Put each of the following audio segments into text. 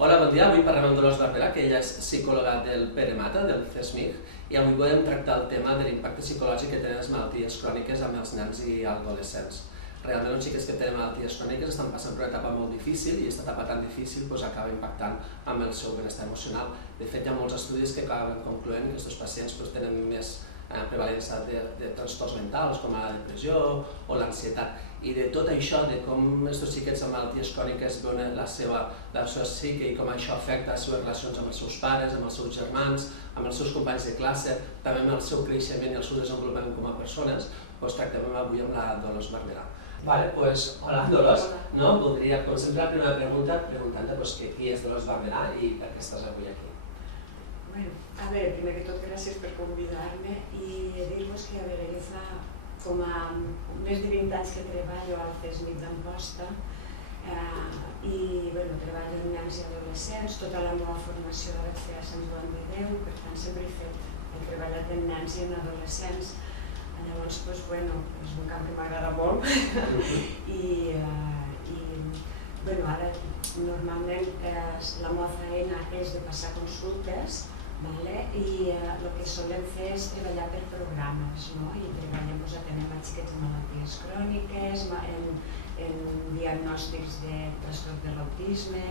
Hola, bon dia. Avui parlem amb Dolors Barberà, que ella és psicòloga del Pere Mata, del CESMIC, i avui podem tractar el tema de l'impacte psicològic que tenen les malalties cròniques amb els nens i adolescents. Realment els xiquets que tenen malalties cròniques estan passant per una etapa molt difícil i aquesta etapa tan difícil acaba impactant amb el seu benestar emocional. De fet, hi ha molts estudis que acaben concloent que aquests pacients tenen més prevalença de trastorns mentals com la depressió o l'ansietat. I de tot això, de com aquests xiquets amb malalties cròniques veuen la seva psique i com això afecta les seves relacions amb els seus pares, amb els seus germans, amb els seus companys de classe, també amb el seu creixement i el seu desenvolupament com a persones, tractem avui amb la Dolors Barberà. Vale, hola Dolors, voldria començar la primera pregunta preguntant-te qui és Dolors Barberà i per què estàs avui aquí. A veure, primer que tot, gràcies per convidar-me i dir-vos que jo fa com a més de 20 anys que treballo al CESMIC d'Amposta i treballo en nens i adolescents. Tota la meva formació la vaig fer a Sant Joan de Déu, per tant sempre he treballat en nens i en adolescents. Llavors, és un camp que m'agrada molt i ara normalment la meva feina és de passar consultes i el que solem fer és treballar per programes i treballem, atenem a xiquets amb malalties cròniques, en diagnòstics de trastorn de l'autisme,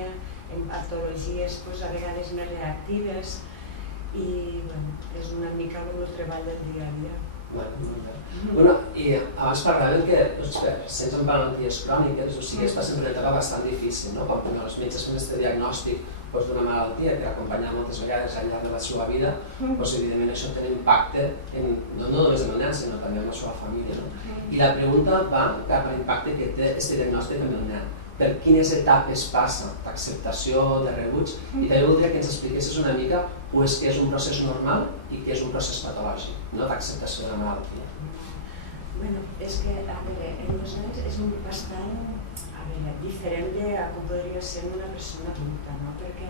en patologies a vegades més reactives i és una mica el treball del dia a dia. I abans parlàvem que els pacients amb malalties cròniques passen per una etapa bastant difícil, quan els metges fan aquest diagnòstic d'una malaltia que acompanya moltes vegades al llarg de la seva vida, evidentment això té impacte no només en el nen, sinó també en la seva família. I la pregunta va cap a l'impacte que té aquest diagnòstic en el nen. Per quines etapes passa d'acceptació, de rebuig, i també voldria que ens expliquessis una mica que és un procés normal i que és un procés patològic, no d'acceptació de la malaltia. És que, en els nens és bastant diferent de com podria ser una persona adulta, perquè,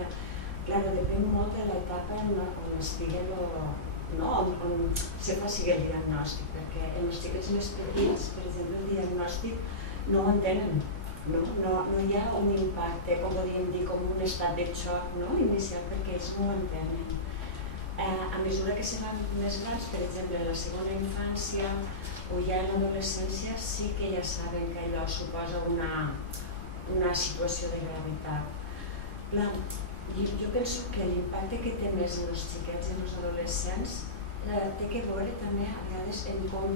clar, depèn molt de l'etapa on estiguen on se faci el diagnòstic, perquè en els xiquets més petits, per exemple, el diagnòstic no ho entenen. No hi ha un impacte, com podríem dir, com un estat de xoc inicial, perquè ells no ho entenen. A mesura que se van més grans, per exemple, en la segona infància o ja en l'adolescència, sí que ja saben que allò suposa una situació de gravetat. Jo penso que l'impacte que té més en els xiquets i en els adolescents té que veure també a vegades en com,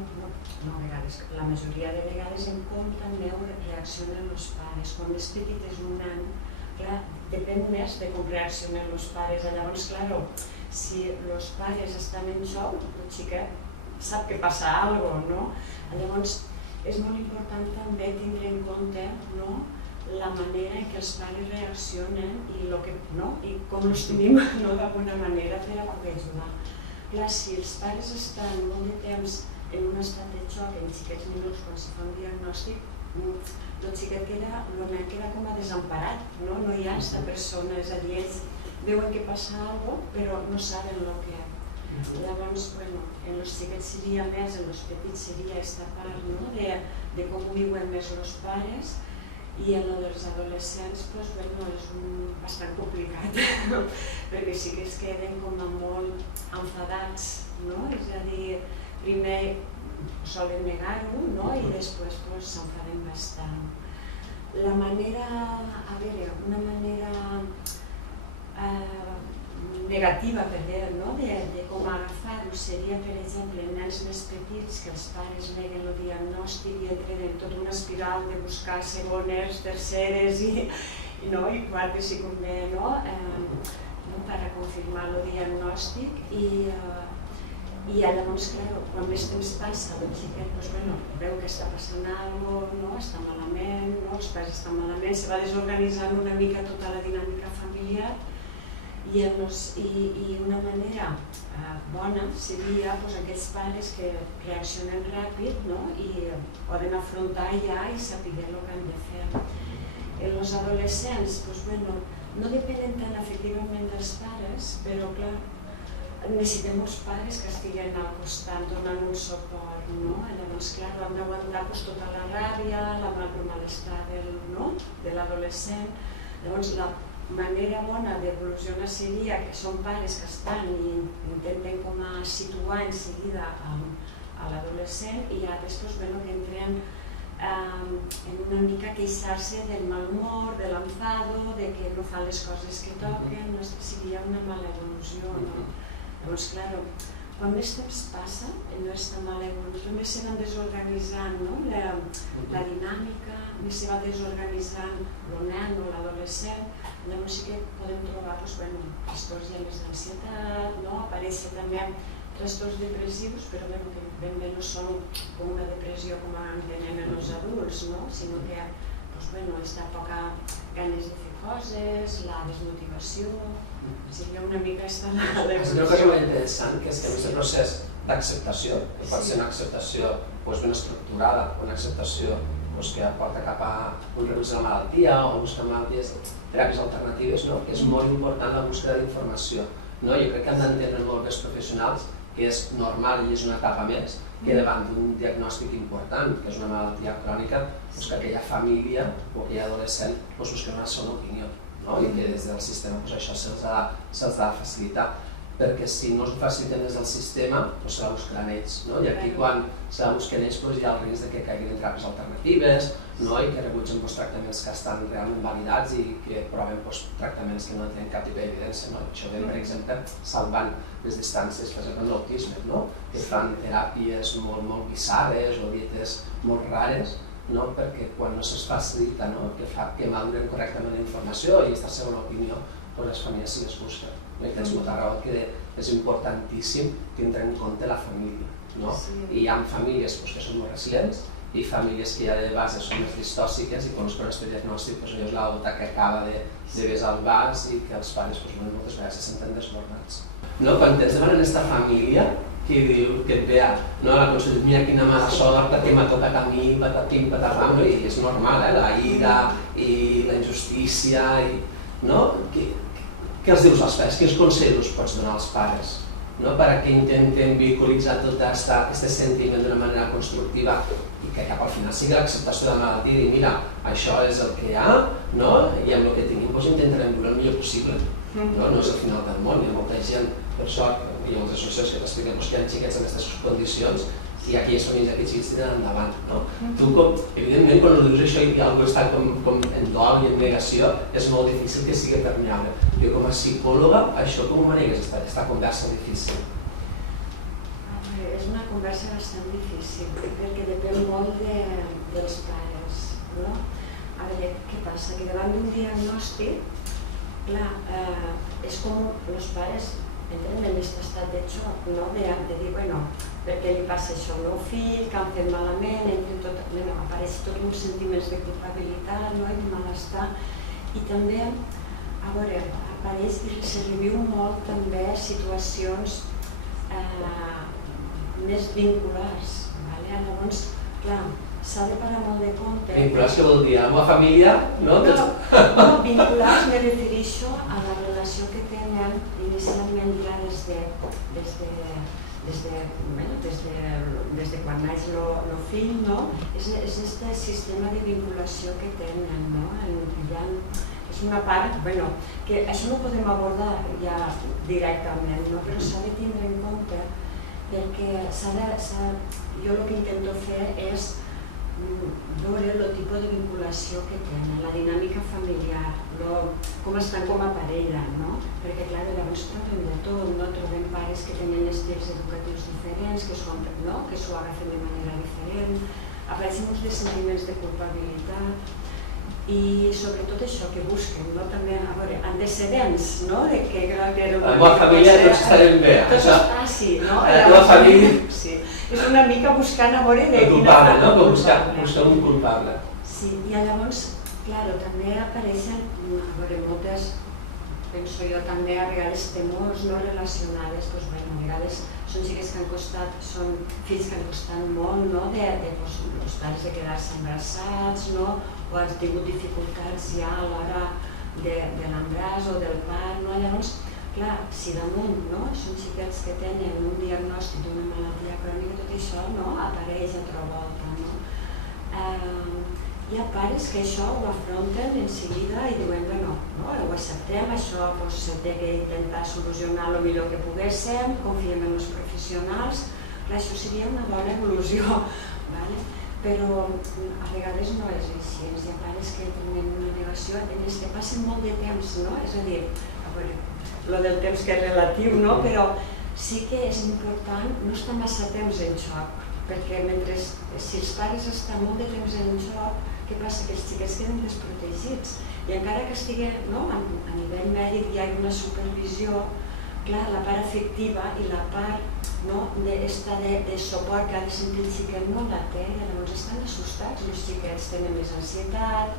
la majoria de vegades en com també reaccionen els pares. Quan més petit és un nen, depèn més de com reaccionen els pares. Llavors, clar, si els pares estan en xoc, el xiquet sap que passa alguna cosa. Llavors, és molt important també tindre en compte la manera en què els pares reaccionen i com els tenim d'alguna manera per a poder ajudar. Clar, si els pares estan molt de temps en un estat de xoc, en xiquets menors, quan se fa un diagnòstic, el xiquet queda com a desemparat, no hi ha aquesta persona, és a dir, ells veuen que passa alguna cosa, però no saben el que és. Llavors, en els xiquets seria més, en els petits seria aquesta part de com ho viuen més els pares, i en els adolescents és bastant complicat, perquè sí que es queden com a molt enfadats, és a dir, primer solen negar-ho i després s'enfaden bastant. La manera, una manera negativa de com agafar-ho seria, per exemple, en nens més petits que els pares neguen el diagnòstic i entren en tota una espiral de buscar segones, terceres i quartes si convé per a confirmar el diagnòstic i llavors, clar, quan més temps passa el xiquet veu que està passant alguna cosa, està malament, els pares estan malament, se va desorganitzant una mica tota la dinàmica familiar. I una manera bona seria aquells pares que reaccionen ràpid i poden afrontar ja i saber el que han de fer. En els adolescents no depenen tant efectivament dels pares, però clar, necessitem uns pares que estiguen al costat donant un suport. Llavors, clar, han d'aguantar tota la ràbia, el malestar de l'adolescent. Llavors, manera bona d'evolucionar seria que són pares que estan i intenten com a situar en seguida a l'adolescent i ja després que entren en una mica queixar-se del mal humor, de l'enfado, de que no fan les coses que toquen, seria una mala evolució, no? Llavors, clar, quan més temps passa, no és tan mala evolució, més se van desorganitzant la dinàmica, més se va desorganitzant el nen o l'adolescent, llavors sí que podem trobar trastorns ja més d'ansietat, apareixen també trastorns depressius, però que ben bé no són com una depressió com entenem els adults, sinó que està poca ganes de fer coses, la desmotivació, seria una mica estar a l'evolució. Una cosa molt interessant, que és que aquest procés d'acceptació, que pot ser una acceptació ben estructurada, una acceptació que porta cap a un rebuig de la malaltia o buscar malalties, teràpies alternatives, que és molt important la búsqueda d'informació. Jo crec que han d'entendre molt bé els professionals que és normal i és una etapa més, que davant d'un diagnòstic important, que és una malaltia crònica, que aquella família o aquell adolescent busquen una segona opinió i que des del sistema això se'ls ha de facilitar, perquè si no es faciliten des del sistema se la buscaran ells, i aquí quan se la busquen ells hi ha el risc que caiguin en teràpies alternatives i que rebutgen tractaments que estan realment validats i que proven tractaments que no tenen cap tipus d'evidència. Això ve, per exemple, salvant les distàncies, per exemple, amb l'autisme, que fan teràpies molt bizarres o dietes molt rares, perquè quan no se'ls facilita que maduren correctament la informació i aquesta segona opinió, les famílies sí les busquen. I tens molta raó que és importantíssim tindre en compte la família. I hi ha famílies que són molt resilients i famílies que ja de base són més distòxiques i quan es coneix el diagnòstic és la gota que acaba de besar el vas i que els pares moltes vegades se senten desbordats. Quan tens davant aquesta família que diu que et ve a la consulta, mira quina mala sort perquè m'ha tocat a mi, patatim, patapam, i és normal, la ira i la injustícia, què els dius als pares? Quins consells pots donar als pares perquè intenten vehiculitzar tot aquest sentiment d'una manera constructiva i que cap al final sigui l'acceptació de la malaltia i dir, mira, això és el que hi ha i amb el que tinguem intentarem viure el millor possible. No és el final del món, hi ha molta gent, per sort, i les associacions que t'expliquen que hi ha xiquets en aquestes condicions i aquelles famílies que xiquets tenen endavant. Tu, evidentment, quan ho dius això i algú està com en dol i en negació, és molt difícil que sigui permeable. Jo com a psicòloga, això com ho manegues, aquesta conversa difícil? És una conversa bastant difícil, perquè depèn molt dels pares. A veure, què passa? Que davant d'un diagnòstic, clar, és com els pares entren en aquest estat de xoc, de dir, bueno, per què li passa això al meu fill, que han fet malament, apareix tot uns sentiments de culpabilitat i de malestar. I també, a veure, apareix i se reviu molt també situacions més vinculars. Llavors, clar, s'ha de parar molt de compte. Vinculars què vol dir? Amb la família? No, vinculars me refereixo a la relació que tenen inicialment ja des de quan naix el fill, és aquest sistema de vinculació que tenen. És una part, que això no ho podem abordar ja directament, però s'ha de tindre en compte perquè jo el que intento fer és veure el tipus de vinculació que tenen, la dinàmica familiar, com estan com a parella, perquè clar, llavors trobem de tot, trobem pares que tenen estils educatius diferents, que s'ho agafen de manera diferent, apareixen uns sentiments de culpabilitat i sobretot això que busquen, també, a veure, antecedents, de que la meva família tots estarem bé. Tots passi, la teva família... És una mica buscant a veure de quina família. Buscar un culpable. Sí, i llavors, clar, també apareixen, a veure, moltes, penso jo també, a vegades temors no relacionades, a vegades són xiques que han costat, són fills que han costat molt, els pares de quedar-se embarassats, o han tingut dificultats ja a l'hora de l'embaràs o del part, llavors, clar, si damunt són xiquets que tenen un diagnòstic d'una malaltia crònica, tot això apareix a altra volta. Hi ha pares que això ho afronten en seguida i diuen, no, ho acceptem acceptem, això s'ha d'intentar solucionar el millor que poguéssim, confiem en els professionals, clar, això seria una bona evolució, però a vegades no és així, hi ha pares que entren en una negació en els que passen molt de temps, no? És a dir, el del temps que és relatiu, no? Però sí que és important no estar massa temps en xoc, perquè si els pares estan molt de temps en xoc, què passa? Que els xiquets queden desprotegits i encara que estigui a nivell mèdic hi ha una supervisió, clar, la part afectiva i la part de suport que ha de sentir el xiquet no la té, llavors estan assustats, els xiquets tenen més ansietat,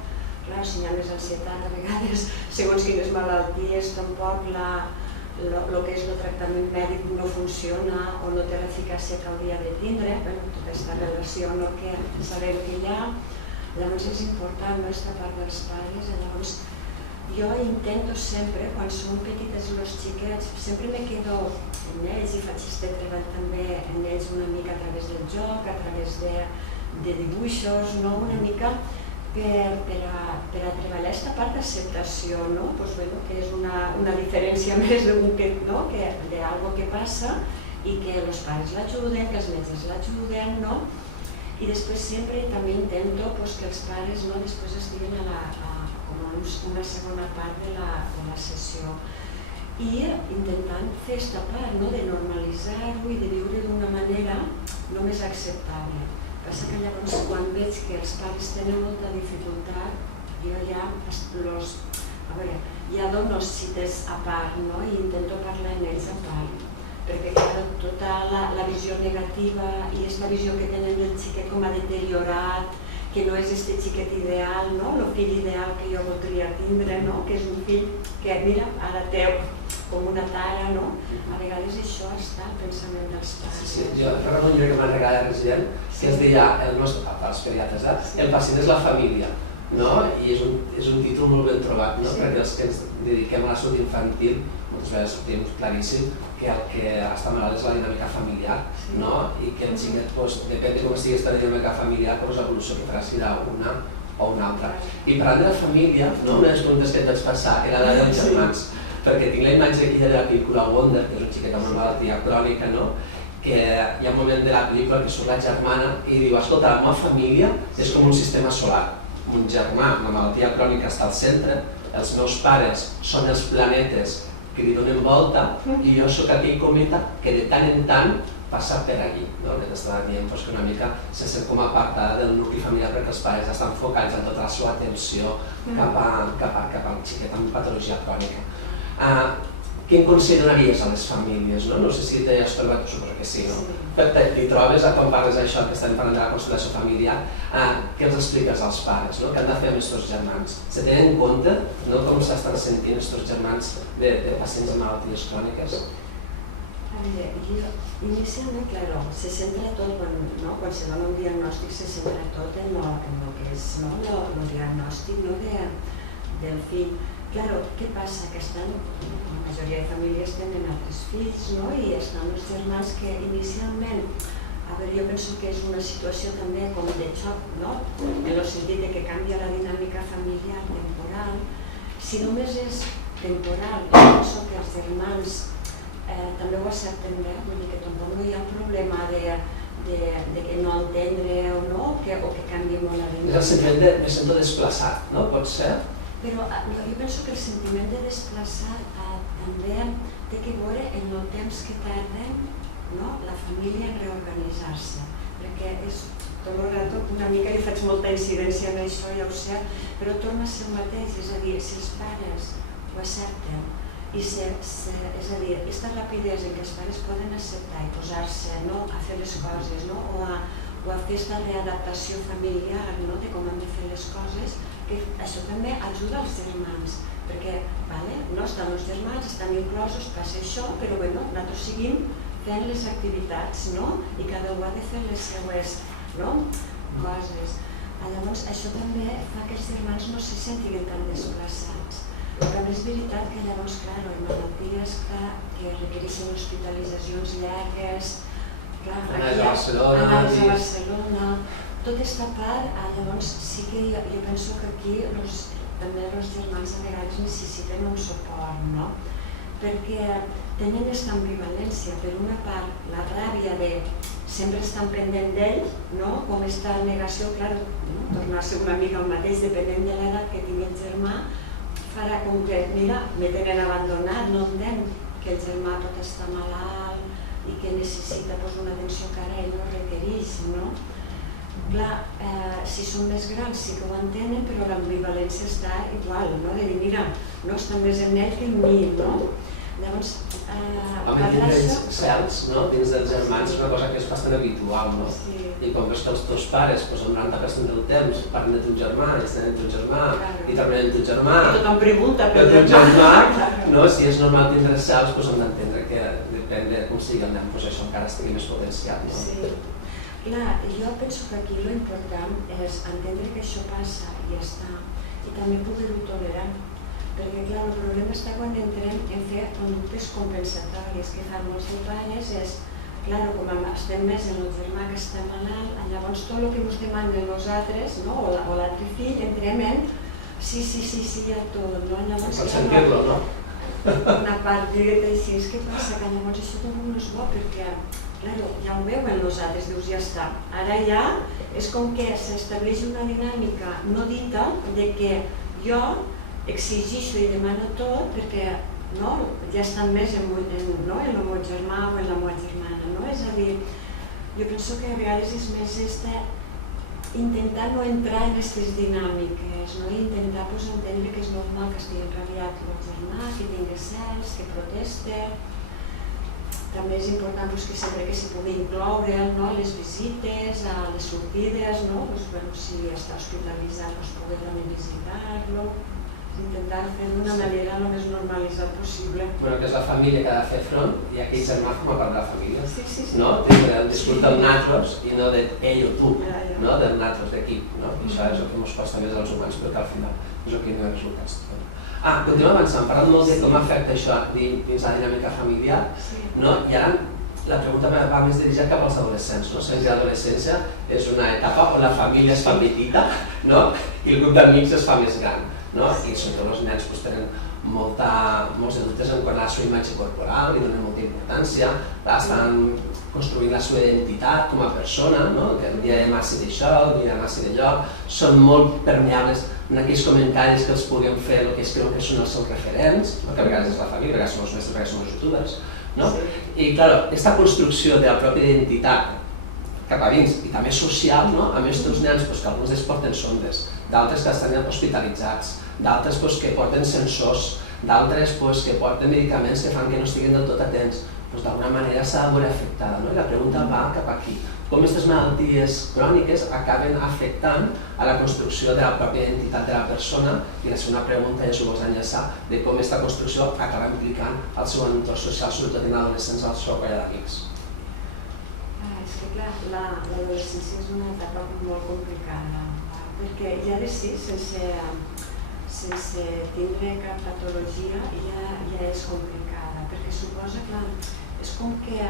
clar, si hi ha més ansietat a vegades, segons quines malalties, tampoc el que és el tractament mèdic no funciona o no té l'eficàcia que hauria de tindre, tota aquesta relació que sabem que hi ha, llavors és important aquesta part dels pares, llavors jo intento sempre, quan són petites els xiquets, sempre me quedo en ells i faig este treball també en ells una mica a través del joc, a través de dibuixos, una mica per a treballar aquesta part d'acceptació, que és una diferència més d'algo que passa i que els pares l'ajuden, que els metges l'ajuden, i després sempre també intento que els pares després estiguin una segona part de la sessió i intentant fer aquesta part de normalitzar-ho i de viure d'una manera no més acceptable. Passa que llavors quan veig que els pares tenen molta dificultat, jo ja dono cites a part i intento parlar amb ells a part, perquè tota la visió negativa i aquesta visió que tenen del xiquet com a deteriorat, que no és aquest xiquet ideal, el fill ideal que jo voldria tindre, que és un fill que, mira, ara té com una tara, a vegades això està al pensament dels pares. Sí, jo recordo un llibre que m'han regalat de resident que es deia, els pediatres, el pacient és la família, i és un títol molt ben trobat, perquè els que ens dediquem a la salut infantil moltes vegades tenim claríssim que el que està malalt és la dinàmica familiar i que el xiquet, depèn de com estigui aquesta dinàmica familiar, l'evolució que farà serà una o una altra. I parlant de la família, una de les preguntes que et vaig passar era la dels germans, perquè tinc la imatge aquí de la pel·lícula Wonder, que és un xiquet amb una malaltia crònica, que hi ha un moment de la pel·lícula que surt la germana i diu, escolta, la meva família és com un sistema solar. Un germà amb la malaltia crònica està al centre, els meus pares són els planetes que li donen volta i jo sóc aquell cometa que de tant en tant passa per allí. T'estava dient que una mica se sent com apartada del nucli familiar perquè els pares estan focats en tota la seva atenció cap al xiquet amb patologia crònica. Quin consell donaries a les famílies? No sé si t'has trobat, suposo que sí, no? T'hi trobes quan parles d'això, que estem parlant de la constel·lació familiar, què els expliques als pares? Què han de fer amb aquests germans? Se tenen en compte com s'estan sentint aquests germans de pacients amb malalties cròniques? Inicialment, claro, se centra tot, quan se dona un diagnòstic, se centra tot en el que és el diagnòstic del fill. Claro, què passa? Que la majoria de famílies tenen altres fills i estan els germans que inicialment, jo penso que és una situació també com de xoc, en el sentit que canvia la dinàmica familiar temporal. Si només és temporal, penso que els germans també ho accepten bé, vull dir que tampoc no hi ha un problema de que no entendre o no, o que canvi molt la dinàmica. És el sentiment de me sento desplaçat, no? Pot ser? Però jo penso que el sentiment de desplaçar també té que veure en el temps que tarden la família en reorganitzar-se, perquè una mica li faig molta incidència en això, ja ho sé, però torna a ser el mateix, és a dir, si els pares ho accepten, és a dir, aquesta rapidesa en què els pares poden acceptar i posar-se a fer les coses o a fer aquesta readaptació familiar de com han de fer les coses, que això també ajuda als germans, perquè estan els germans, estan inclosos, passa això, però nosaltres seguim fent les activitats i cada un ha de fer les seues coses. Llavors, això també fa que els germans no se sentin tan desplaçats. També és veritat que llavors, clar, en malalties que requereixen hospitalitzacions llargues, anar a Barcelona, tota aquesta part, llavors sí que jo penso que aquí també els germans a vegades necessiten un suport, no? Perquè tenen aquesta ambivalència. Per una part, la ràbia de sempre estan pendent d'ell, no? Com aquesta negació, clar, no? Tornar a ser una mica el mateix, depenent de l'edat que tingui el germà, farà com que, mira, me tenen abandonat, no entén que el germà pot estar malalt i que necessita una atenció que ara ell no requereix, no? Clar, si són més grans sí que ho entenen, però l'ambivalència està igual, no? De dir, mira, no estan més en ell que en mi, no? Llavors, parlar d'això... cels, no? Dins dels germans és una cosa que és bastant habitual, no? I com veus que els teus pares, el 90% del temps, parlen de tu germà, estan de tu germà, i terminen de tu germà... I tothom pregunta per tu germà, no? Si és normal tindre cels, hem d'entendre que depèn de com sigui el nen, això encara estigui més potenciat, no? Sí. Clar, jo penso que aquí l'important és entendre que això passa i ja està, i també poder-ho tolerar. Perquè, clar, el problema està quan entrem en fer conductes compensatòries, que fan molts de pares és, clar, com estem més en el germà que està malalt, llavors tot el que ens demanen nosaltres, no? O l'altre fill, entrem en sí, ja tot, no? Llavors, per sentir-lo, no? Una part directa així, és que passa que llavors això també no és bo, perquè clar, ja ho veuen nosaltres, dius, ja està. Ara ja és com que s'estableix una dinàmica no dita de que jo exigixo i demano tot perquè ja estan més en el meu germà o en la meva germana. És a dir, jo penso que a vegades és més intentar no entrar en aquestes dinàmiques, intentar entendre que és normal que estigui enrabiat el germà, que tingui cels, que proteste. També és important que sempre que s'hi pugui incloure les visites, les sortides, si està hospitalitzat poder també visitar-lo, intentar fer d'una manera el més normalitzat possible. Bueno, que és la família que ha de fer front i aquell germà forma part de la família. Sí. No? Tindre el discurs del natros i no d'ell o tu, del natros d'equip. I això és el que ens costa més als humans, però que al final és el que no resultats. Continuem avançant, parlant molt de com afecta això dins la dinàmica familiar, i ara la pregunta va més dirigida cap als adolescents. Sabem que l'adolescència és una etapa on la família es fa petita i el grup d'amics es fa més gran. I sobretot els nens tenen molts de dubtes en quant a la seva imatge corporal, li donen molta importància, estan construint la seva identitat com a persona, que el dia de massi d'això, el dia de massi d'allò, són molt permeables en aquells comentaris que els puguem fer el que es creuen que són els seus referents, que a vegades és la família, a vegades són els mestres, a vegades són els youtubers. I, clar, aquesta construcció de la pròpia identitat cap a dins i també social, a més dels nens que alguns d'ells porten sondes, d'altres que estan hospitalitzats, d'altres que porten sensors, d'altres que porten medicaments que fan que no estiguin del tot atents, d'alguna manera s'ha de veure afectada. I la pregunta va cap aquí. Com aquestes malalties cròniques acaben afectant a la construcció de la pròpia identitat de la persona i la segona pregunta és, ho vols enllaçar, de com aquesta construcció acaba implicant el seu entorn social, sobretot en adolescents, al seu colla d'amics. És que clar, l'adolescència és una etapa molt complicada, perquè ja de sí, sense tindre cap patologia, ja és complicada, perquè suposa que és com que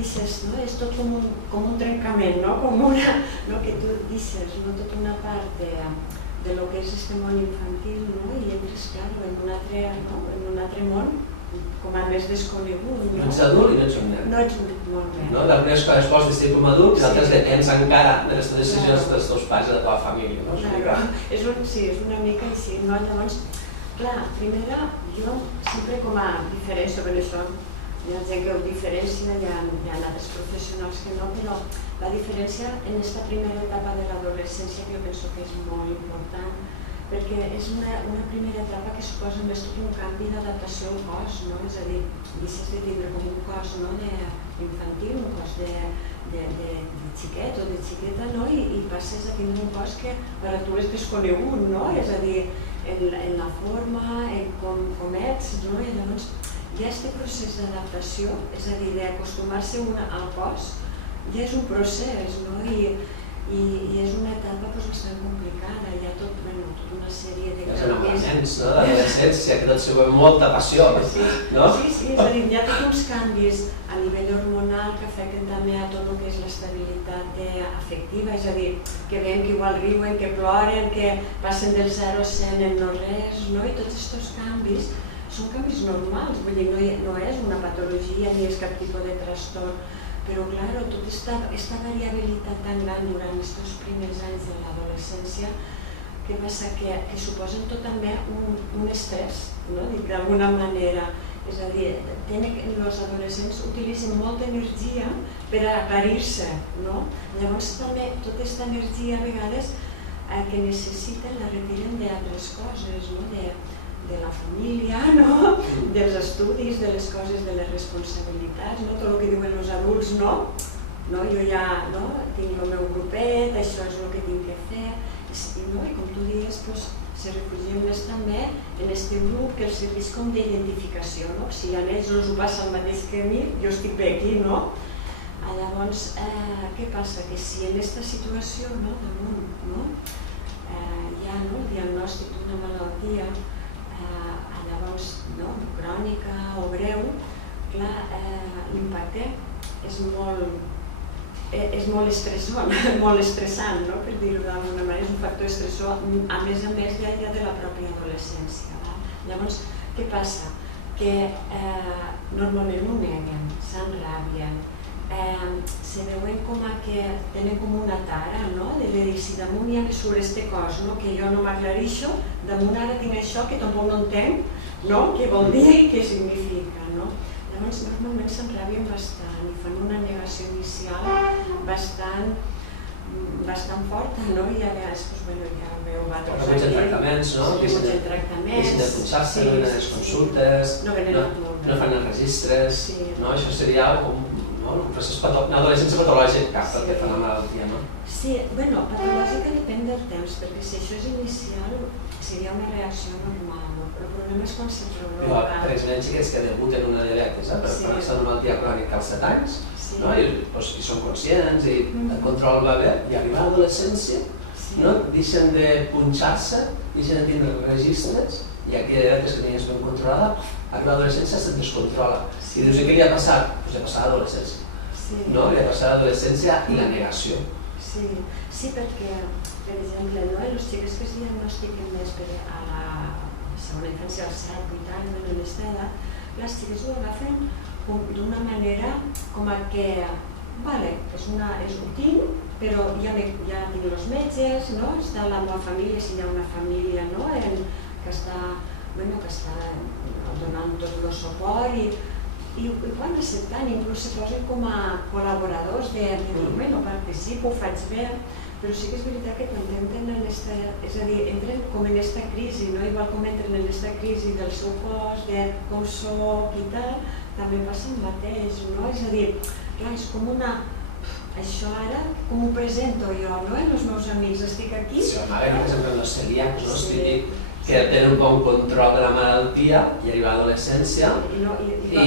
és tot com un trencament, que tu deixes tota una part de lo que és este món infantil i entres, clar, en un altre món com a més desconegut. No ets adult i no ets un nen. No ets un nen. D'algunes coses pots decidir com a adult i d'altres depens encara de les decisions dels teus pares i de la teva família. Sí, és una mica així. Llavors, clar, primera, jo sempre com a diferència, per això hi ha gent que ho diferencia, hi ha altres professionals que no, però la diferència en aquesta primera etapa de l'adolescència que jo penso que és molt important, perquè és una primera etapa que suposa més tot un canvi d'adaptació al cos, és a dir, deixes de tindre com un cos infantil, un cos de xiquet o de xiqueta, i passes a tindre un cos que per a tu és desconegut, és a dir, en la forma, en com ets, i llavors hi ha aquest procés d'adaptació, és a dir, d'acostumar-se al cos, ja és un procés, i i és una etapa bastant complicada, hi ha tota una sèrie de canvis. Els enamoraments, no? D'adolescència, que tot s'ho ve amb molta passió, no? Sí, és a dir, hi ha tots uns canvis a nivell hormonal que afecten també a tot el que és l'estabilitat afectiva, és a dir, que veiem que igual riuen, que ploren, que passen del 0 a 100 en no res, no? I tots aquests canvis són canvis normals, vull dir, no és una patologia ni és cap tipus de trastorn, però, clar, tota aquesta variabilitat tan gran durant aquests primers anys de l'adolescència, què passa? Que suposen tot també un estrès, no? D'alguna manera. És a dir, els adolescents utilitzen molta energia per aclarir-se, no? Llavors també tota aquesta energia a vegades que necessiten la retiren d'altres coses, no? De la família, no? Dels estudis, de les coses, de les responsabilitats, no? Tot el que diuen els adults, no? Jo ja tinc el meu grupet, això és el que tinc que fer, i com tu dius, se refugien més també en aquest grup que els serveix com d'identificació, no? Si a ells els ho passa el mateix que a mi, jo estic bé aquí, no? Llavors, què passa? Que si en aquesta situació, damunt, hi ha el diagnòstic d'una malaltia, llavors, crònica o greu, clar, l'impacte és molt estressant, per dir-ho d'alguna manera, és un factor estressor, a més ja de la pròpia adolescència. Llavors, què passa? Que normalment ho neguen, s'enrabien, se veuen com que tenen com una tara, de dir, si damunt ja me surt este cos, que jo no m'aclarixo, damunt ara tinc això que tampoc no entenc, què vol dir i què significa. Llavors, normalment s'enrabien bastant i fan una negació inicial bastant forta, i a vegades, ja ho veu, va tornar. Rebutgen tractaments, no? Rebutgen tractaments. Deixen de punxar-se, no venen a les consultes, no fan els registres, això seria un procés d'adolescència patològica pel que fa a la malaltia, no? Sí, patològica depèn del temps, perquè si això és inicial seria una reacció normal. El problema és quan se provoca. Per exemple, xiquets que debuten una diabetis per aquesta malaltia crònica als 7 anys, i són conscients i el control va bé, i arriba a l'adolescència, deixen de punxar-se, deixen de tindre registres, i aquella diabetis que tenies ben controlada, arriba a l'adolescència se't descontrola. I dius, què li ha passat? Doncs li ha passat a l'adolescència. Li ha passat a l'adolescència i la negació. Sí, perquè, per exemple, els xiquets que es diagnostiquen més a la segona infància, als 7-8 anys, en aquesta edat, les xiques ho agafen d'una manera com que, és rutin, però ja tinc els metges, està la meva família, si hi ha una família que està donant tot el suport i ho van acceptant, inclús se posen com a col·laboradors participo, ho faig bé, però sí que és veritat que quan entren entren com en aquesta crisi, igual com entren en aquesta crisi del seu cos, de com soc i tal, també passa el mateix, és a dir, clar, és com això ara, com ho presento jo, els meus amics, estic aquí... Sí, home, per exemple, els celíacs, és típic que tenen com control de la malaltia i arriba a l'adolescència i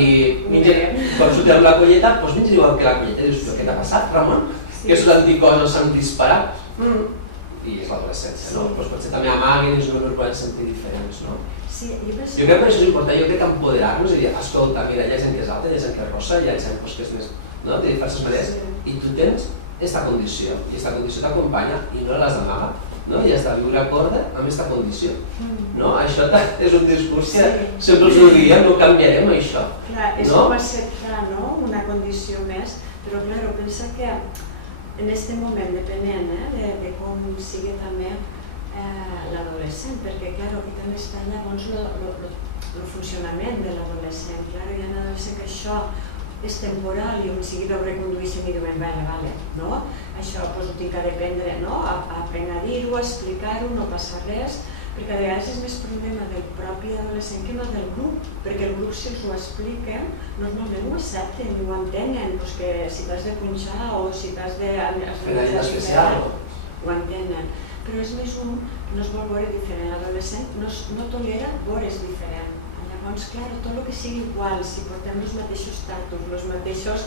quan sortim la colleta, doncs menys igual que la colleta, dius, però què t'ha passat, Ramon? Que els anticossos s'han disparat i és l'adolescència, no? Potser també amaguen i els números poden sentir diferents, no? Jo crec que per això és important, jo crec que empoderar-nos i dir, escolta, mira, hi ha gent que és alta, hi ha gent que és rossa, hi ha gent que és més, de diverses maneres, i tu tens aquesta condició, i aquesta condició t'acompanya i no l'has d'amagar, i has de viure acorda amb aquesta condició. Això és un discurs que sempre us ho diem, no canviarem això. Clar, és com acceptar una condició més, però clar, pensa que en aquest moment, depenent de com sigui també l'adolescent, perquè clar, aquí també està llavors el funcionament de l'adolescent. Clar, hi ha un adolescent que això és temporal i un seguida ho recondueixen i diuen, vale, no? Això ho tinc que aprendre, no? Aprendre a dir-ho, a explicar-ho, no passa res, perquè a vegades és més problema del propi adolescent que no del grup, perquè el grup si els ho expliquen, normalment ho accepten i ho entenen, que si t'has de punxar o si t'has de... Ho entenen, però és més un que no es vol veure diferent, l'adolescent no tolera veure's diferent. Llavors, clar, tot el que sigui igual, si portem els mateixos tatus, els mateixos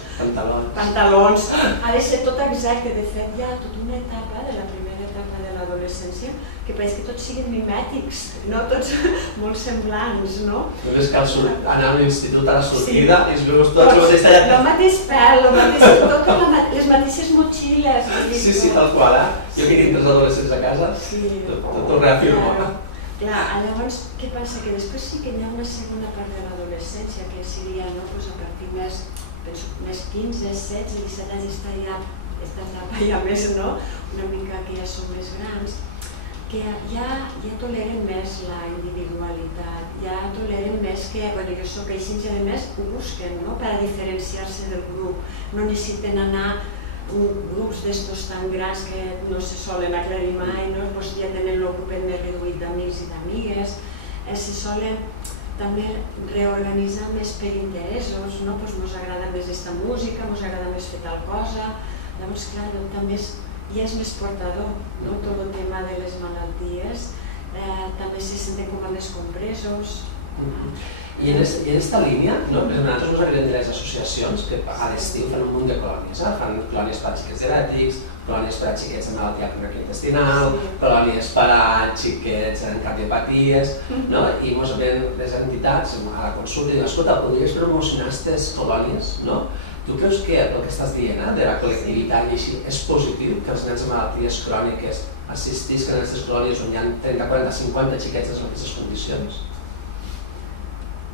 pantalons, ha de ser tot exacte. De fet, hi ha tota una etapa, de la primera etapa de l'adolescència, que pareix que tots siguin mimètics, no? Tots molt semblants, no? Només cal anar a l'institut a la sortida i es veus tots el mateix tallat. El mateix pèl, les mateixes motxilles. Sí, tal qual, Jo que tinc 3 adolescents a casa, tot ho reafirmo. Clar, llavors, què passa? Que després sí que hi ha una segona part de l'adolescència, que seria a partir més 15, 16, 17 anys, està etapa ja més, una mica que ja són més grans, que ja toleren més la individualitat, ja toleren més que, jo soc així i a més ho busquen, per a diferenciar-se del grup, no necessiten anar grups d'estos tan grans que no se solen aclarir mai, ja tenen el grup més reduït d'amics i d'amigues, se solen també reorganitzar més per interessos, ens agrada més aquesta música, ens agrada més fer tal cosa, llavors clar, també ja és més portador, tot el tema de les malalties, també se senten com a més compresos. I en aquesta línia, nosaltres ens agradem de les associacions que a l'estiu fan un munt de colònies, fan colònies per a xiquets diabètics, colònies per a xiquets amb malaltia crònica intestinal, colònies per a xiquets amb cardiopaties, i ens ven les entitats a la consulta i diuen, escolta, podries promocionar aquestes colònies? Tu creus que el que estàs dient, de la col·lectivitat i així, és positiu que els nens amb malalties cròniques assistisquen a aquestes colònies on hi ha 30, 40, 50 xiquets en aquestes condicions?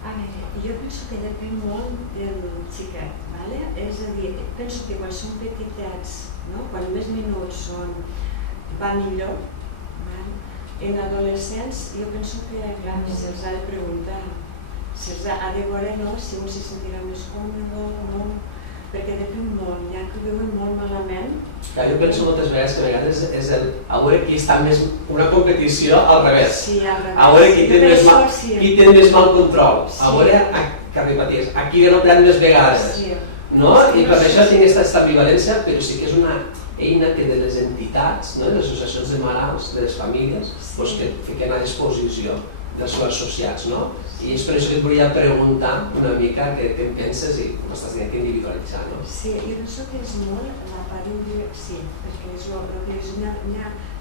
A veure, jo penso que depèn molt del xiquet, és a dir, penso que quan són petitets, quan més minuts són, va millor. En adolescents jo penso que se'ls ha de preguntar, se'ls ha de veure si un se sentirà més còmode o no, perquè depèn molt, hi ha que ho viuen molt malament. Jo penso moltes vegades que a vegades és a veure qui està més, una competició al revés, a veure qui té més mal control, a veure a qui no pren més vegades, i per això tinc aquesta ambivalència, però sí que és una eina que de les entitats, de les associacions de malalts, de les famílies, que fiquen a disposició dels seus associats, i és per això que et volia preguntar una mica què en penses i com estàs dient que individualitzar, Sí, jo penso que és molt la part individual, sí, perquè és el que és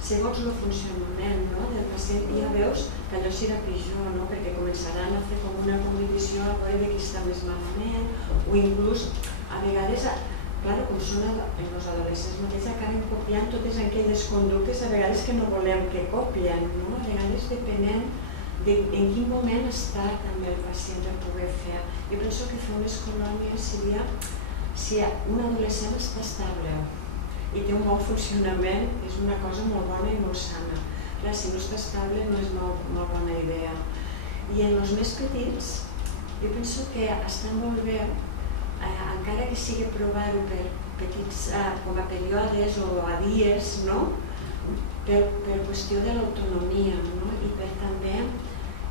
segons el funcionament del pacient ja veus que allò serà pitjor, perquè començaran a fer com una competició a veure de qui està més malament, o inclús a vegades, clar, com són els adolescents mateix, acaben copiant totes aquelles conductes a vegades que no volem que copien, a vegades depenent en quin moment està també el pacient per poder fer. Jo penso que fer unes colònies seria si un adolescent està estable i té un bon funcionament, és una cosa molt bona i molt sana. Clar, si no està estable no és molt bona idea. I en els més petits, jo penso que està molt bé, encara que sigui provar-ho per petits, com a períodes o a dies, per qüestió de l'autonomia i per també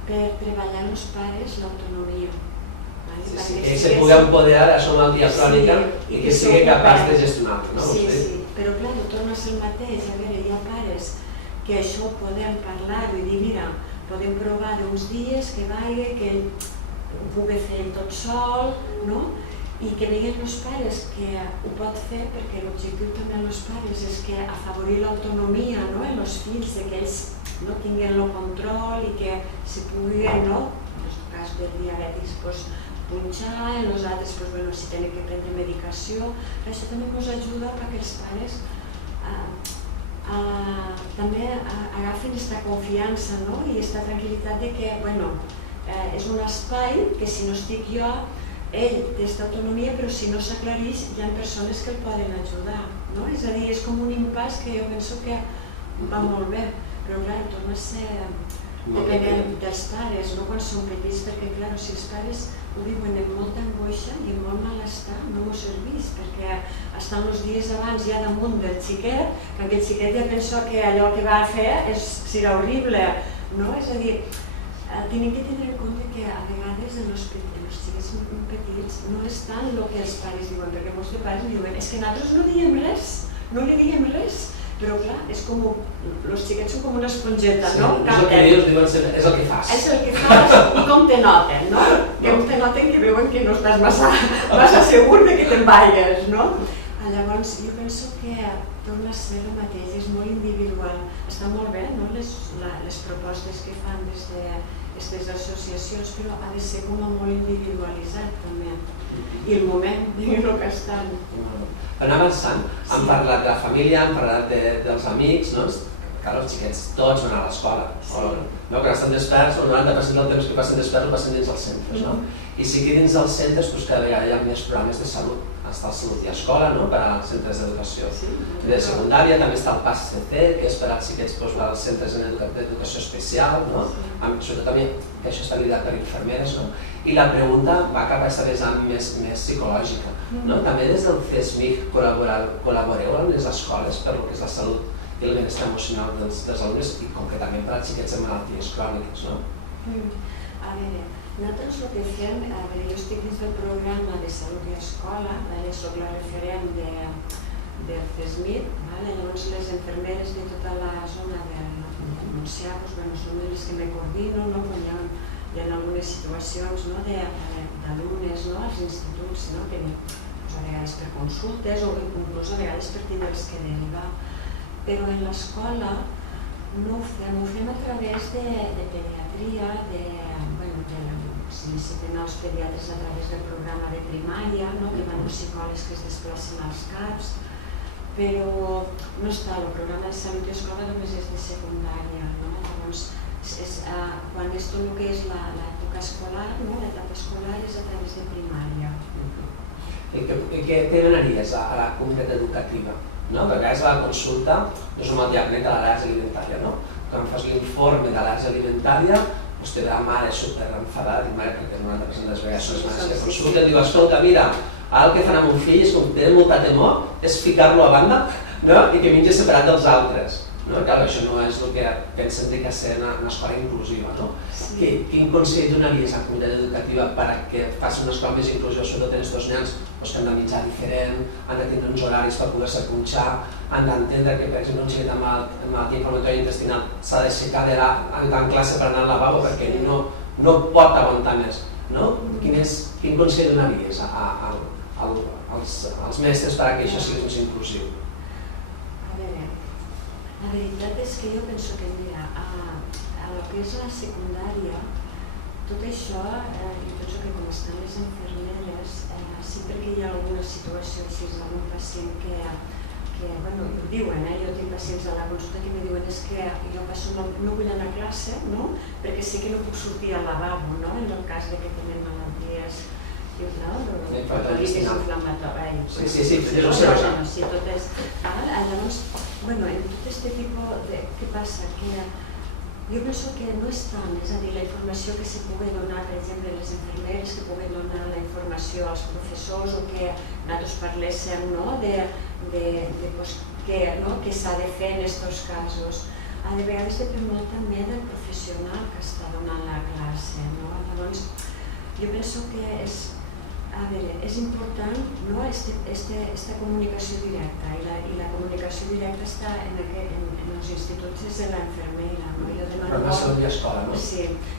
per treballar amb els pares l'autonomia. Que ells se pugui empoderar de la seva malaltia crònica i que sigui capaç de gestionar-la. Sí, però clar, torna a ser el mateix. A veure, hi ha pares que això ho podem parlar i dir, mira, podem provar uns dies que vagi, que ho pugui fer tot sol, i que vegin els pares que ho pot fer, perquè l'objectiu també dels pares és que afavorir l'autonomia en els fills, que ells no tinguin el control i que se puguin, en el cas dels diabètics, punxar, en els altres, si tenen que prendre medicació. Això també ens ajuda perquè els pares també agafin aquesta confiança i aquesta tranquil·litat de que és un espai que si no estic jo, ell té aquesta autonomia, però si no s'aclareix hi ha persones que el poden ajudar. És a dir, és com un impàs que jo penso que va molt bé, però clar, torna a ser depenent dels pares, quan són petits, perquè clar, si els pares ho viuen amb molta angoixa i amb molt malestar, no ho serveix, perquè estan els dies abans ja damunt del xiquet, que aquell xiquet ja pensa que allò que va fer serà horrible, és a dir, tenim que tenir en compte que a vegades els xiquets petits no és tant el que els pares diuen, perquè molts de pares diuen és que nosaltres no diem res, no li diem res, Però clar, és com, els xiquets són com una esponjeta, no? És el que dius, diuen sempre, és el que fas. És el que fas i com te noten, no? Com te noten que veuen que no estàs massa segur de que te'n vagis, no? Llavors, jo penso que torna a ser el mateix, és molt individual. Està molt bé, no?, les propostes que fan des d'aquestes associacions, però ha de ser com molt individualitzat també. I el moment en què estan. Anar avançant, hem parlat de la família, hem parlat dels amics, no? Clar, els xiquets tots van a l'escola, no? Quan estan desperts, el 90% del temps que passen desperts ho passen dins dels centres, no? I sí que dins dels centres cada vegada hi ha més programes de salut. Està el Salut i Escola, per als centres d'educació. De secundària també està el PAS-CC, que és per als xiquets per als centres d'educació especial, sobretot també que això està liderat per infermeres. I la pregunta va cap a aquesta vessant més psicològica. També des del CESMIC col·laboreu amb les escoles per el que és la salut i el benestar emocional dels alumnes i concretament per als xiquets amb malalties cròniques. A veure, nosaltres el que fem, jo estic dins del programa de Salut i Escola, soc la referent del CESMIC, llavors les infermeres de tota la zona del Montsià són les que me coordino quan hi ha algunes situacions d'alumnes als instituts, a vegades per consultes o inclús a vegades per tindre'ls que derivar. Però en l'escola no ho fem a través de pediatria, si necessiten els pediatres a través del programa de primària, que van els psicòlegs que es desplacen als CAPs, però no està, el programa de Salut i Escola només és de secundària. Llavors, quan és tot el que és l'època escolar, l'etapa escolar és a través de primària. I què demanaries a la comunitat educativa? Perquè a la consulta no és un diagnòstic de l'al·lèrgia alimentària. Quan fas l'informe de l'al·lèrgia alimentària, té la mare superenfadada, perquè el 90% de les vegades són les mares que consulten, diu, escolta, mira, el que fan amb un fill és com té molta temor, és ficar-lo a banda i que mengi separat dels altres. Clar, això no és el que pensen que ha de ser una escola inclusiva. Quin consell donaries a la comunitat educativa perquè faci una escola més inclusiva, sobretot en aquests nens que han de menjar diferent, han de tenir uns horaris per poder-se punxar, han d'entendre que, per exemple, un xiquet amb malaltia inflamatòria intestinal s'ha d'aixecar en classe per anar al lavabo perquè no pot aguantar més. Quin consell donaries als mestres perquè això sigui més inclusiu? A veure, la veritat és que jo penso que, mira, a lo que és la secundària, tot això, jo penso que com estan les infermeres, sempre que hi ha alguna situació així d'algun pacient que ho diuen, jo tinc pacients a la consulta que em diuen és que jo no vull anar a classe perquè sé que no puc sortir al lavabo, en el cas que tenen malalties colitis inflamatòries. Sí, tot és. Llavors, en tot aquest tipus de... Què passa? Jo penso que no és tant, és a dir, la informació que se pugui donar, per exemple, les infermeres, que pugui donar la informació als professors o que nosaltres parléssim de què s'ha de fer en aquests casos. A vegades depèn molt també del professional que està donant la classe. Llavors, jo penso que és important aquesta comunicació directa i la comunicació directa està en els instituts des de l'infermera.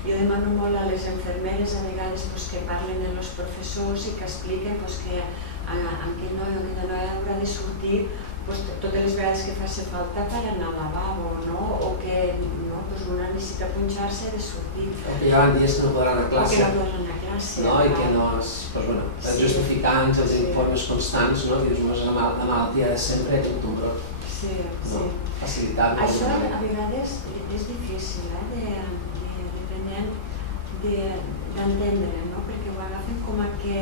Jo demano molt a les infermeres a vegades que parlen amb els professors i que expliquen que aquell noi o aquella noia haurà de sortir totes les vegades que faci falta per anar al lavabo o que una necessita punxar-se de sortir. O que hi ha dies que no podran anar a classe. O que no podran anar a classe. I que no és justificants, els informes constants, dius, la malaltia de sempre que un brot. Sí. Facilitar-ho. Això a vegades és difícil, depenent d'entendre, perquè ho agafen com que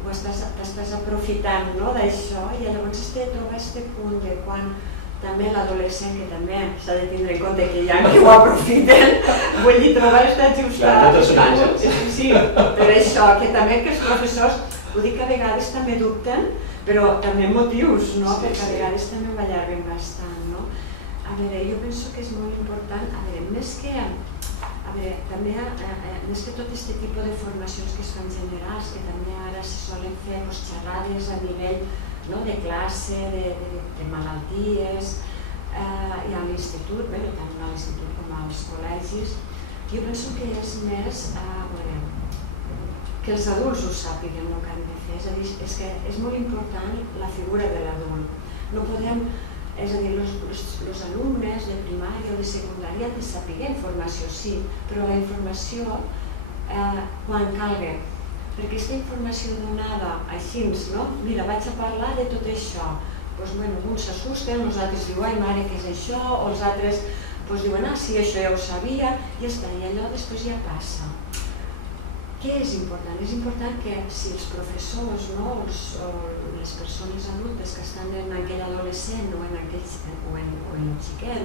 ho estàs aprofitant d'això i llavors has de trobar aquest punt de quan també l'adolescent, que també s'ha de tindre en compte que hi ha que ho aprofiten, vull dir, trobar aquest ajustat. Sí, per això, que també que els professors, ho dic que a vegades també dubten, però també motius, perquè a vegades també ho allarguen bastant. A veure, jo penso que és molt important, més que tot aquest tipus de formacions que es fan generals, que també ara se solen fer xerrades a nivell de classe, de malalties, i a l'institut, tant a l'institut com als col·legis, jo penso que és més que els adults ho sàpiguen el que han de fer. És a dir, és que és molt important la figura de l'adult. No podem, és a dir, els alumnes de primària o de secundària han de saber informació, sí, però la informació quan calgui. Perquè aquesta informació donada així, no? Mira, vaig a parlar de tot això. Doncs, uns s'assusten, els altres diuen, ai mare, què és això? O els altres diuen, ah, sí, això ja ho sabia, i ja està, i allò després ja passa. Què és important? És important que si els professors o les persones adultes que estan en aquell adolescent o en el xiquet,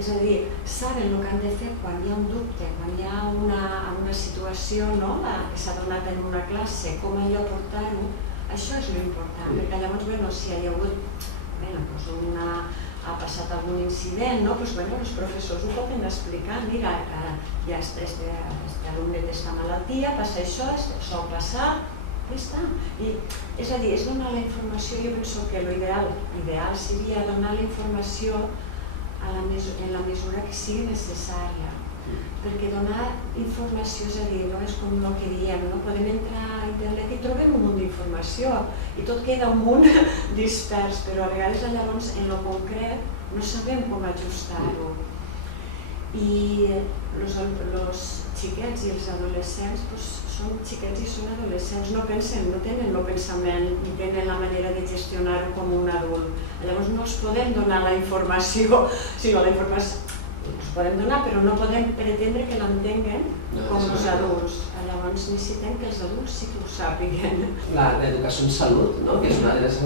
és a dir, saben el que han de fer quan hi ha un dubte, quan hi ha una situació que s'ha donat en una classe, com allò portar-ho, això és l'important, perquè llavors, si hi ha hagut ha passat algun incident, els professors ho poden explicar, mira, ja este alumne té aquesta malaltia, passa això, sol passar, ja està. És a dir, és donar la informació, jo penso que l'ideal seria donar la informació en la mesura que sigui necessària, perquè donar informació, és a dir, no és com el que diem, podem entrar a internet i trobem un munt d'informació i tot queda un munt dispers, però a vegades llavors en el concret no sabem com ajustar-ho. I els xiquets i els adolescents són xiquets i són adolescents, no pensen, no tenen el pensament ni tenen la manera de gestionar-ho com un adult. Llavors no els podem donar la informació, sinó la informació els podem donar, però no podem pretendre que l'entenguen com els adults. Llavors necessitem que els adults sí que ho sàpiguen. L'educació en salut, que és una de les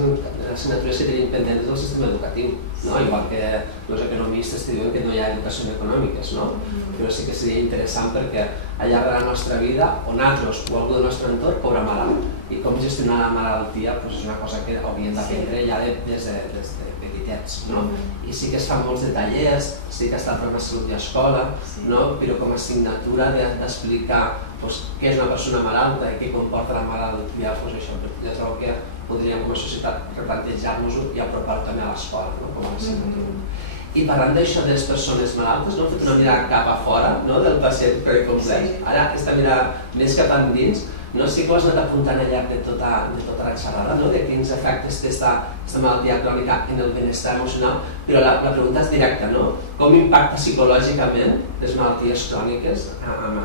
assignatures que tenim pendents del sistema educatiu, igual que els economistes diuen que no hi ha educació en econòmiques, però sí que seria interessant perquè al llarg de la nostra vida, o nosaltres o algú del nostre entorn cobra malalt, i com gestionar la malaltia és una cosa que hauríem d'aprendre ja des de petitets. I sí que es fan molts de tallers, sí que està el programa Salut i Escola, però com a assignatura d'explicar què és una persona malalta i què comporta la malaltia, això jo trobo que podríem com a societat replantejar-nos-ho i apropar-ho també a l'escola, com a assignatura. I parlant d'això de les persones malaltes, no hem fet una mirada cap a fora del pacient complet. Ara aquesta mirada més cap endins, sí que ho has anat apuntant al llarg de tota la xerrada, de quins efectes té aquesta malaltia crònica en el benestar emocional, però la pregunta és directa, com impacta psicològicament les malalties cròniques amb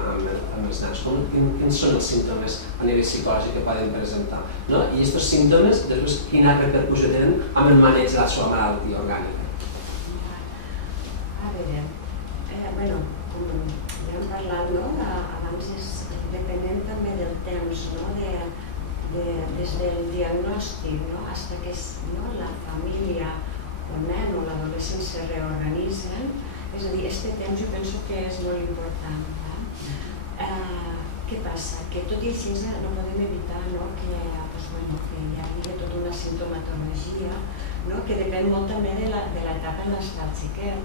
els nens? Quins són els símptomes a nivell psicològic que poden presentar? I aquests símptomes, després, quina repercussió tenen amb el maneig de la seva malaltia orgànica? A veure, com ja hem parlat abans, és depenent també del temps, des del diagnòstic fins que la família, el nen o l'adolescent se reorganitzen, és a dir, aquest temps jo penso que és molt important. Què passa? Que tot i així no podem evitar que hi hagi tota una sintomatologia que depèn molt també de l'etapa en què està el xiquet.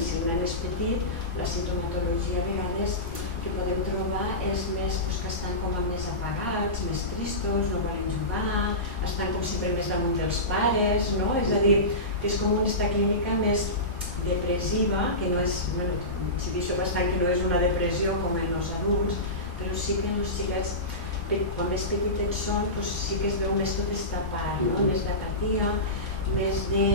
Si el nen és petit, la sintomatologia a vegades que podem trobar és més que estan com més apagats, més tristos, no volen jugar, estan com sempre més damunt dels pares, és a dir, que és com una clínica més depressiva, que no és, si deixo bastant que no és una depressió com en els adults, però sí que en els xiquets, quan més petitets són, sí que es veu més tota aquesta part, més d'apatia, més de...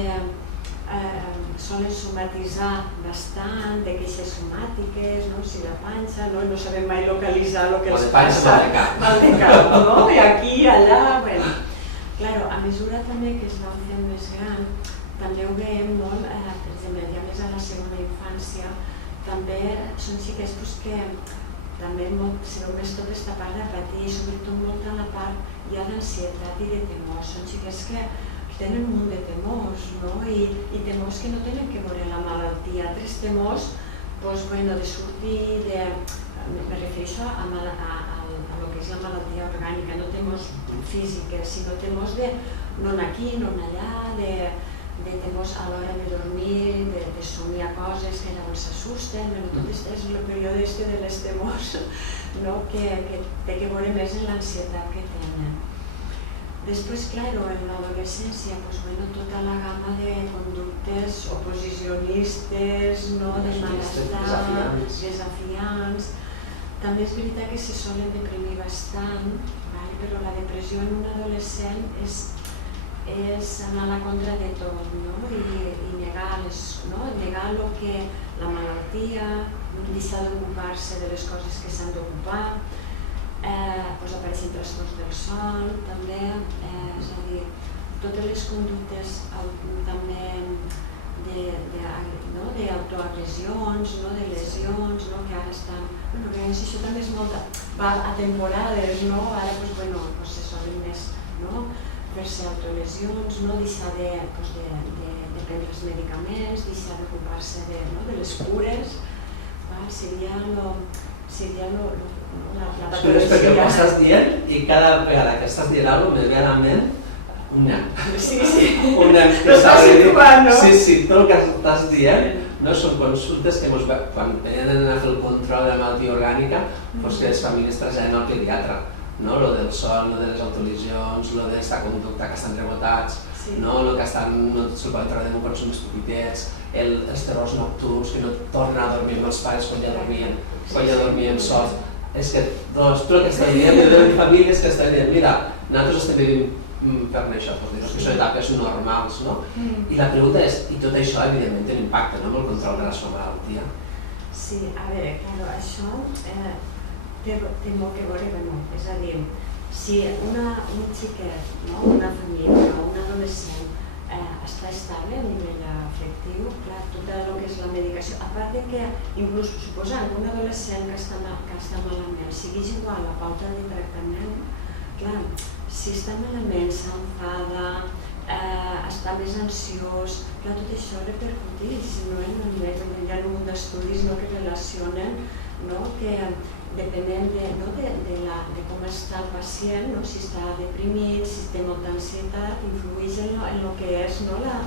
solen somatitzar bastant, de queixes somàtiques, si la panxa, no sabem mai localitzar el que els passa. Mal de cap, i aquí, allà, Claro, a mesura també que es van fent més gran, també ho veiem molt, per exemple, ja més a la segona infància, també són xiquets que també se veu més tota aquesta part d'apatia i sobretot molta la part ja d'ansietat i de temor. Són xiquets que tenen un munt de temors, i temors que no tenen que veure la malaltia. Altres temors, de sortir, me refereixo a el que és la malaltia orgànica, no temors físiques, sinó temors de no anar aquí, no anar allà, de temors a l'hora de dormir, de somiar coses que llavors s'assusten. Tot és el període de les temors que té que veure més en l'ansietat que tenen. Después, claro, en la adolescencia, pues bueno, toda la gama de conductes oposicionistes, no, de malestar, desafiants. També és veritat que se solen deprimir bastant, ¿vale? Però la depressió en un adolescent és anar a la contra de tot, no? I negar lo que la malaltia, deixar d'ocupar-se de les coses que s'han d'ocupar, pues apareixen trastorns del son, també, és a dir, totes les conductes també d'autoagressions, de lesions, que ara estan... Això també és molt... va a temporades, ara se solen més fer-se autolesions, deixar de prendre els medicaments, deixar d'ocupar-se de les cures, seria la patologia. És perquè ho estàs dient i cada vegada que estàs dient alguna cosa me ve a la ment un nen. Sí. Un nen que s'ha situat, no? Sí, tot el que estàs dient són consultes que quan venen a fer el control de la malaltia orgànica, que les famílies traslladen al pediatre. Lo del son, lo de les autolesions, lo d'esta conducta que estan rebotats, lo que no se'l poden treure de consum estupidets, els terrors nocturns, que no tornen a dormir amb els pares quan ja dormien sols. És que tot el que estan dient, hi ha famílies que estan dient, mira, nosaltres estem vivint per això, que són etapes normals, no? I la pregunta és, i tot això evidentment té un impacte amb el control de la seva malaltia? Sí, a veure, clar, això té molt que veure, és a dir, si un xiquet, una família o un adolescent està estable a nivell afectiu, clar, tot el que és la medicació, a part de que, inclús suposant que un adolescent que està malament sigui igual a falta de tractament, clar, si està malament, s'enfada, està més ansiós, clar, tot això repercuteix, hi ha un munt d'estudis que relacionen que depenent de com està el pacient, si està deprimit, si té molta ansietat, influeix en el que és la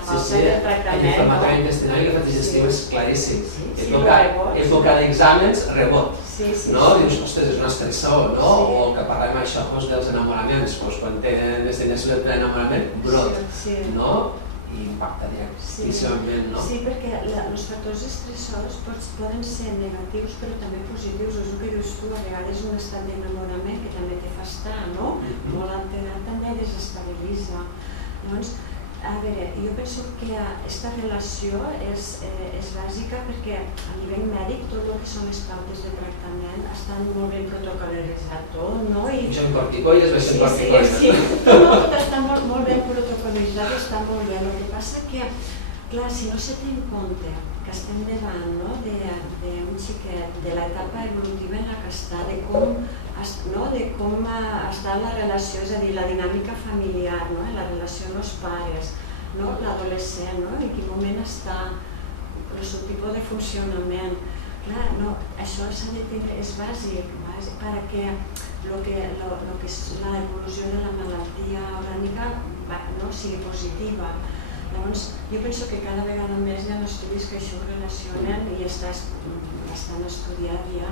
falta de tractament. L'inflamatori intestinal i la digestiu és claríssim. Època d'exàmens, rebot. Dius, ostres, és una estressor, o que parlem això dels enamoraments, quan tenen les eines d'enamorament, brot. I impacta directíssimament, no? Sí, perquè els factors estressors poden ser negatius però també positius. És el que dius tu, a vegades un estat d'enamorament que també te fa estar, molt alterat, també desestabilitza. Llavors, a veure, jo penso que aquesta relació és bàsica perquè a nivell mèdic tot el que són les pautes de tractament estan molt ben protocol·litzat tot, no? Són corticoides, són corticoides. Sí, tot està molt ben protocol·litzat, està molt bé. El que passa que, clar, si no se té en compte que estem davant d'un xiquet, de l'etapa evolutiva en la que està, de com està la relació, és a dir, la dinàmica familiar, la relació amb els pares, l'adolescent, en quin moment està, el seu tipus de funcionament. Clar, això s'ha de tenir, és bàsic, perquè el que és l'evolució de la malaltia orgànica sigui positiva. Llavors, jo penso que cada vegada més hi ha estudis que això ho relacionen i estan estudiats ja.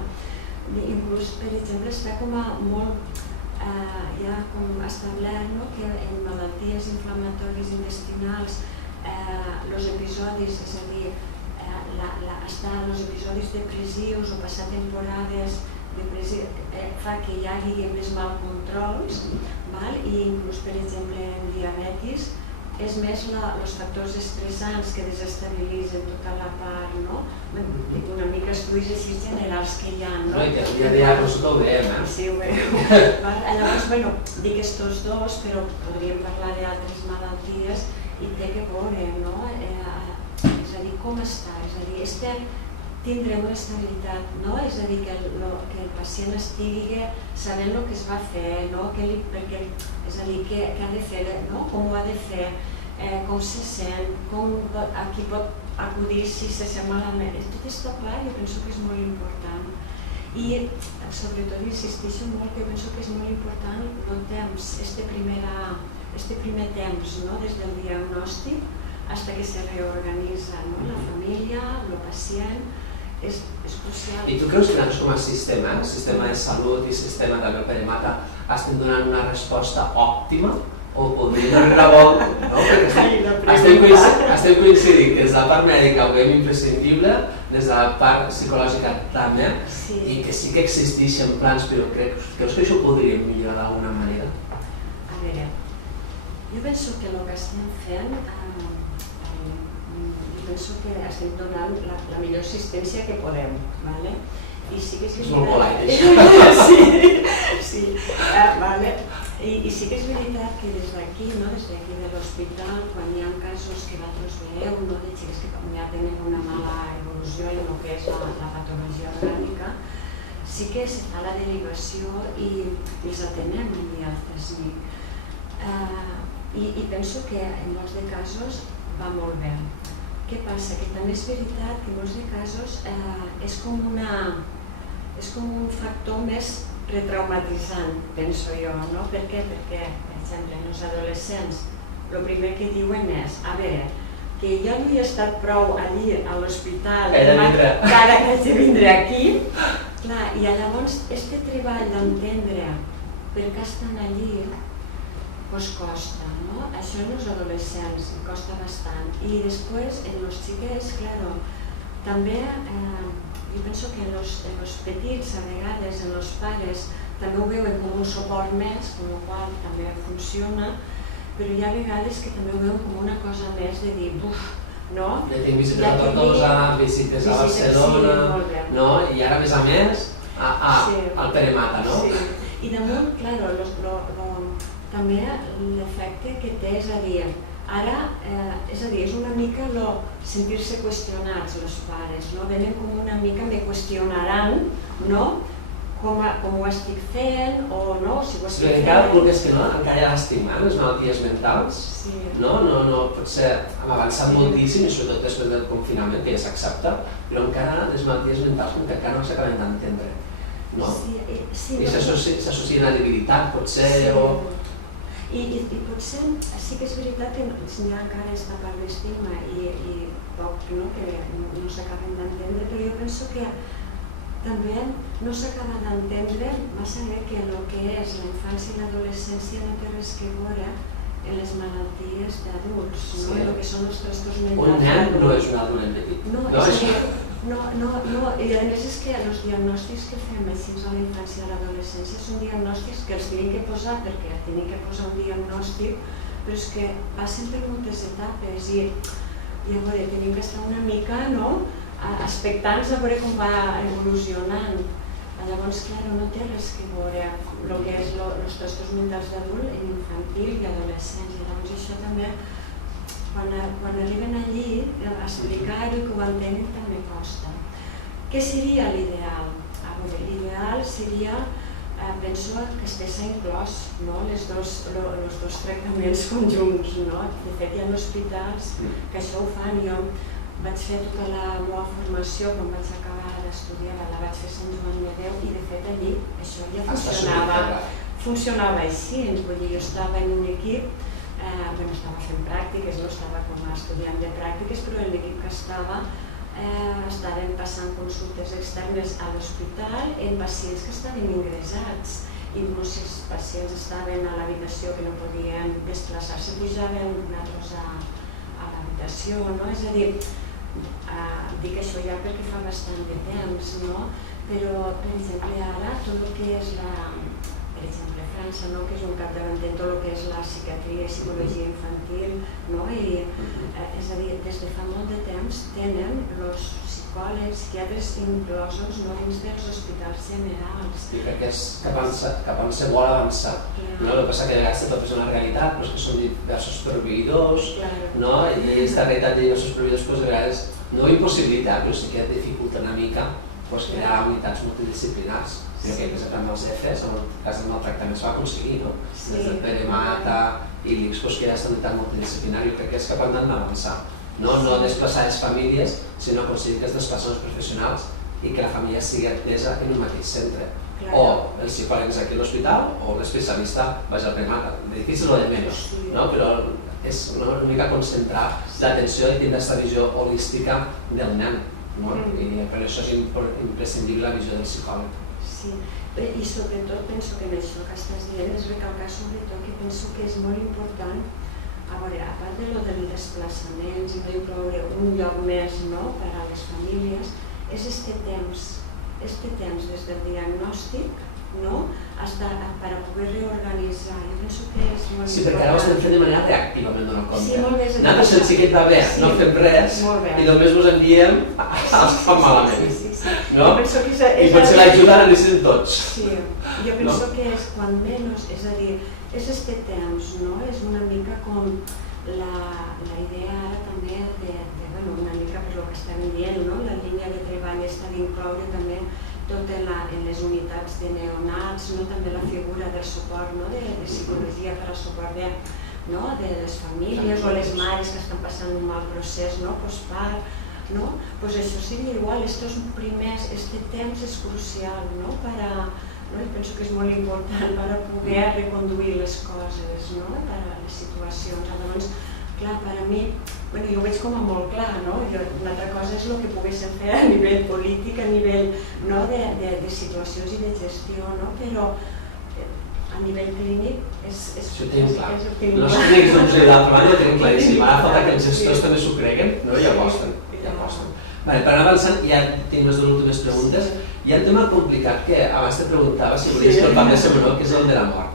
Inclús, per exemple, està com a molt ja com establert que en malalties inflamatòries intestinals els episodis, és a dir, els episodis depressius o passar temporades fa que hi hagi més mal controls i inclús, per exemple, en diabetis és més els factors estressants que desestabilitzen tota la part, una mica estudis així generals que hi ha. No, i que el dia a dia ho veiem, Sí, ho veiem. Llavors, dic estos dos, però podríem parlar d'altres malalties i té que veure, és a dir, com està, és a dir, tindre una estabilitat, és a dir, que el pacient estigui sabent el que es va fer, és a dir, què ha de fer, com ho ha de fer, com se sent, a qui pot acudir si se sent malament. Tot aquesta part jo penso que és molt important i sobretot insisteixo molt que penso que és molt important el temps, este primer temps, des del diagnòstic fins que se reorganitza la família, el pacient, és crucial. I tu creus que nosaltres com a sistema de salut i sistema també el Peremata, estem donant una resposta òptima? O podríem donar una volta, no? Perquè estem coincidint que des de la part mèdica ho veiem imprescindible, des de la part psicològica també, i que sí que existeixen plans, però creus que això ho podríem millorar d'alguna manera? A veure, jo penso que el que estem fent, jo penso que estem donant la millor assistència que podem, ¿vale? I sí que és veritat... És molt polite, Sí, vale. I sí que és veritat que des d'aquí, des d'aquí de l'hospital, quan hi ha casos que vosaltres veieu, de xics que ja tenen una mala evolució en el que és la patologia orgànica, sí que es fa la derivació i els atenem al CESMIC. I penso que en molts de casos va molt bé. Què passa? Que també és veritat que en molts de casos és com un factor més retraumatitzant, penso jo, no? Per què? Perquè, per exemple, els adolescents el primer que diuen és, a veure, que jo no hi he estat prou allí a l'hospital, que ara que haig de vindre aquí, clar, i llavors este treball d'entendre per què estan allí, doncs costa, no? Això en els adolescents costa bastant. I després, en els xiquets, clar, també jo penso que en els petits, a vegades, en els pares, també ho veuen com un suport més, amb el qual també funciona, però hi ha vegades que també ho veuen com una cosa més de dir, buf, no? Ja tinc visites a Tortosa, visites a Barcelona, no? I ara, a més, al Peremata, no? Sí, i damunt, clar, també l'efecte que té, és a dir, ara, és una mica sentir-se qüestionats els pares, venen com una mica, me qüestionaran, com ho estic fent o no, si ho estic fent... Encara el que és que encara hi ha l'estigma, les malalties mentals, potser hem avançat moltíssim, i sobretot després del confinament, que ja s'accepta, però encara les malalties mentals com que encara no s'acaben d'entendre. I s'associen a debilitat, potser, o... I potser sí que és veritat que hi ha encara aquesta part d'estigma i poc que no s'acaben d'entendre, però jo penso que també no s'acaba d'entendre massa bé que el que és la infància i l'adolescència no té res que veure en les malalties d'adults, el que són els trastorns mentals. Un nen no és un adult envellit. No, i a més és que els diagnòstics que fem així a la infància i a l'adolescència són diagnòstics que els tenim que posar perquè tenim que posar un diagnòstic, però és que passen per moltes etapes i a veure, tenim que estar una mica expectants a veure com va evolucionant. Llavors, clar, no té res que veure el que és els trastorns mentals d'adult en infantil i adolescència. Llavors això també, quan arriben allí, explicar-ho i que ho entenen també costa. Què seria l'ideal? L'ideal seria, penso, que estigués inclòs els dos tractaments conjunts. De fet, hi ha hospitals que això ho fan. Jo vaig fer tota la meva formació quan vaig acabar d'estudiar, la vaig fer a Sant Joan de Déu i de fet allí això ja funcionava així, vull dir, jo estava en un equip, estava fent pràctiques, no estava com a estudiant de pràctiques, però en l'equip que estaven passant consultes externes a l'hospital en pacients que estaven ingressats. Inclús si els pacients estaven a l'habitació que no podien desplaçar-se, pujaven nosaltres a l'habitació, és a dir, dic això ja perquè fa bastant de temps, però, per exemple, ara tot el que és per exemple, França, que és un capdavanter tot el que és la psiquiatria i psicologia infantil, és a dir, des de fa molt de temps tenen els psicòlegs, psiquiatres inclosos dins dels hospitals generals. I crec que és cap on se vol avançar. El que passa que a vegades tot és una realitat, que són diversos proveïdors, i aquesta realitat de diversos proveïdors a vegades no ho impossibilita, però sí que dificulta una mica crear unitats multidisciplinars. Crec que, per exemple, amb els EFES, en el cas del maltractament es va aconseguir, des del Peremata i l'ICS, crear aquesta unitat multidisciplinària. Crec que és cap on hem d'avançar. No desplaçar les famílies, sinó aconseguir que es desplacen els professionals i que la família sigui atesa en un mateix centre. O el psicòleg és aquí a l'hospital o l'especialista vaja al Peremata. Difícil o de menys, però és una mica concentrar l'atenció i tindre aquesta visió holística del nen. I per això és imprescindible la visió del psicòleg. Sí, i sobretot penso que en això que estàs dient és recalcar sobretot que penso que és molt important, a veure, a part de lo dels desplaçaments i no incloure un lloc més per a les famílies, és este temps des del diagnòstic hasta per a poder reorganitzar. Jo penso que és molt important. Sí, perquè ara ho estem fent de manera reactiva, m'he donat compte. Sí, molt bé. Anant si el xiquet va bé, no fem res, i només us enviem els fan malament. No? I potser l'ajuda la necessitem tots. Sí, jo penso que és quan menys, és a dir, és este temps, és una mica com la idea ara també una mica per el que estem dient, la línia de treball està d'incloure també tot en les unitats de neonats, també la figura del suport de psicologia per al suport de les famílies o les mares que estan passant un mal procés postpart. Doncs això seria igual, este temps és crucial, penso que és molt important per a poder reconduir les coses, per a les situacions. Llavors, clar, per a mi, jo ho veig com a molt clar, una altra cosa és el que poguéssim fer a nivell polític, a nivell de situacions i de gestió, però a nivell clínic és... Això ho tenim clar. Els clínics d'altra banda ho tenim claríssim. Ara falta que els gestors també s'ho creguen i aposten. Per anar avançant, ja tinc les dues últimes preguntes. Hi ha un tema complicat que abans te preguntava si volies que el parlés o no, que és el de la mort.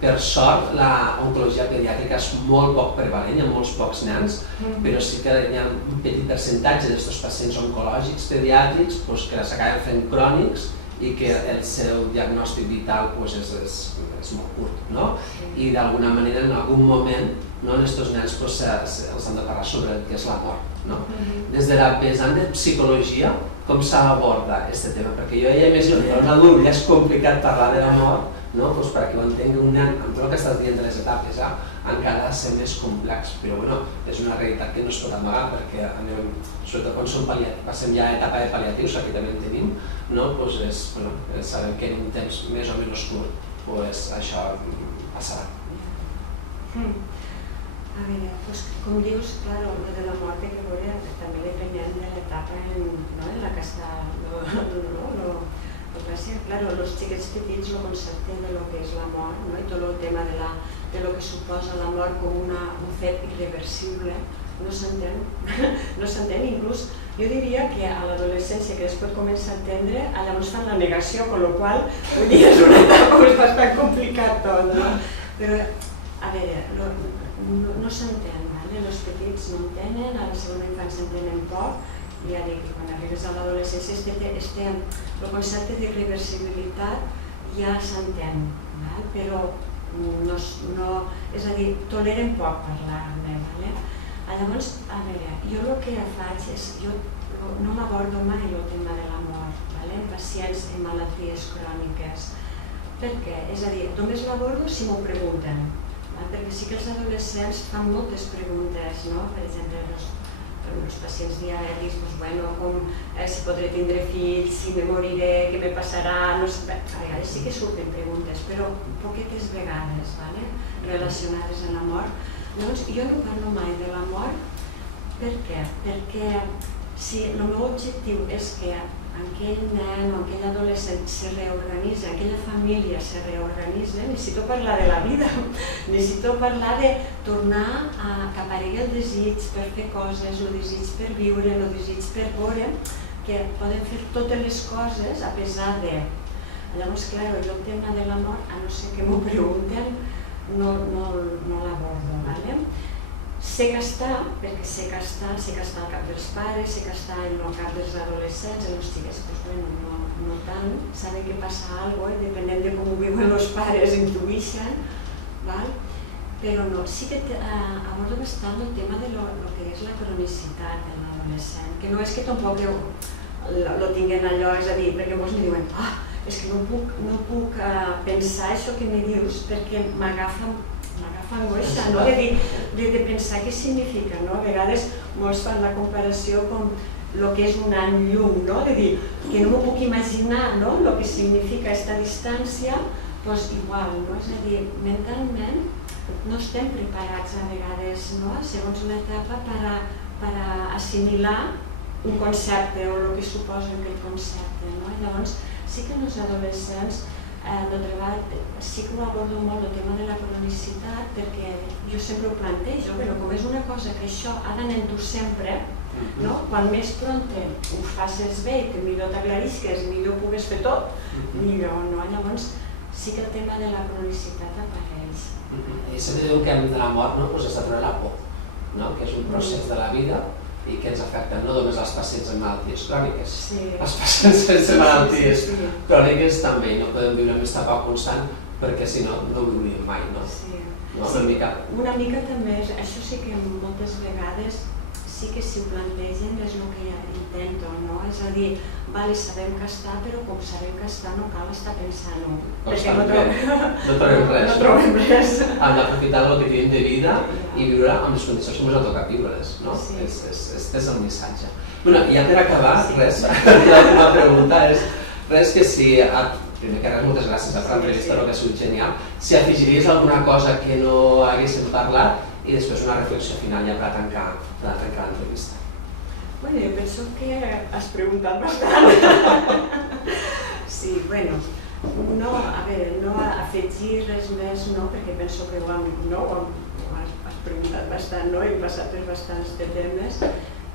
Per sort, l'oncologia pediàtrica és molt poc prevalent, hi ha molts pocs nens, però sí que hi ha un petit percentatge d'aquests pacients oncològics pediàtrics que s'acaben fent crònics i que el seu diagnòstic vital és molt curt. I d'alguna manera, en algun moment, aquests nens els han de parlar sobre el que és la mort. Des de la vessant de psicologia, com s'aborda aquest tema? Perquè jo ja imagino que un adult ja és complicat parlar de la mort, perquè ho entengui un nen, amb tot el que estàs dient de les etapes, encara ha de ser més complex, però és una realitat que no es pot amagar, perquè sobretot quan passem ja a l'etapa de pal·liatius, aquí també en tenim, sabem que en un temps més o menys curt això passarà. A veure, com dius, clar, el de la mort té que veure també depenent de l'etapa en la que està Claro, los xiquets petits, el concepte de lo que és la mort i tot el tema de lo que suposa la mort com un fet irreversible no s'entén, inclús jo diria que a l'adolescència que es pot començar a entendre, llavors fan la negació, amb la qual cosa és una etapa bastant complicat tot, però a veure, no s'entén, els petits no entenen, a la segona infància entenen poc, i ja dic, quan arribes a l'adolescència el concepte de reversibilitat ja s'entén, però és a dir, toleren poc parlar-ne. Llavors, a veure, jo el que faig és, jo no m'abordo mai el tema de la mort en pacients amb malalties cròniques. Per què? És a dir, només l'abordo si m'ho pregunten, perquè sí que els adolescents fan moltes preguntes, per exemple, els pacients diabètics, com si podré tindre fills, si me moriré, què me passarà, a vegades sí que surten preguntes, però poquetes vegades relacionades amb la mort. Llavors, jo no parlo mai de la mort, per què? Perquè si el meu objectiu és que aquell nen o aquell adolescent se reorganitza, aquella família se reorganitza, necessito parlar de la vida, necessito parlar de tornar a que aparegui el desig per fer coses, el desig per viure, el desig per veure que poden fer totes les coses a pesar de. Llavors, clar, jo el tema de la mort, a no ser que m'ho pregunten, no l'abordo. Sé que està, perquè sé que està al cap dels pares, sé que està en el cap dels adolescents, els xiquets, no tant, saben que passa alguna cosa, depenent de com ho viuen els pares, intuïxen, però no, sí que abordo bastant el tema de lo que és la cronicitat de l'adolescent, que no és que tampoc lo tinguin allò, és a dir, perquè molts em diuen, és que no puc pensar això que me dius perquè m'agafa angoixa, de pensar què significa. A vegades molts fan la comparació com el que és un any llum, de dir que no m'ho puc imaginar el que significa aquesta distància, doncs igual, és a dir, mentalment no estem preparats a vegades, segons l'etapa, per assimilar un concepte o el que suposa aquest concepte, no? I llavors sí que els adolescents el treball sí que ho abordo molt el tema de la cronicitat, perquè jo sempre ho plantejo, però com és una cosa que això ha d'anar en tu sempre, no? Quan més pronte ho facis bé, que millor t'aclarisques, millor pugues fer tot, millor, no? Llavors sí que el tema de la cronicitat apareix. I sempre diu que de la mort és aturar la por, que és un procés de la vida i que ens afecta no només als pacients amb malalties cròniques, els pacients sense malalties cròniques també, no podem viure amb aquesta por constant perquè si no, no ho viuríem mai, no? Una mica també, això sí que moltes vegades sí que si ho plantegen és el que intento, no? És a dir, vale, sabem que està, però com sabem que està no cal estar pensant-ho, perquè no trobem res. Hem d'aprofitar el que tenim de vida i viure amb les condicions que ens ha tocat viure-les, no? Aquest és el missatge. Bé, ja per acabar, res, l'última pregunta és res que si, primer que res, moltes gràcies per l'entrevista, que ha sigut genial, si afegiries alguna cosa que no haguéssim parlat i després una reflexió final ja per tancar l'entrevista. Bueno, jo penso que has preguntat bastant. Sí, bueno, no afegir res més, no, perquè penso que ho has preguntat bastant, no? Hem passat per bastants temes,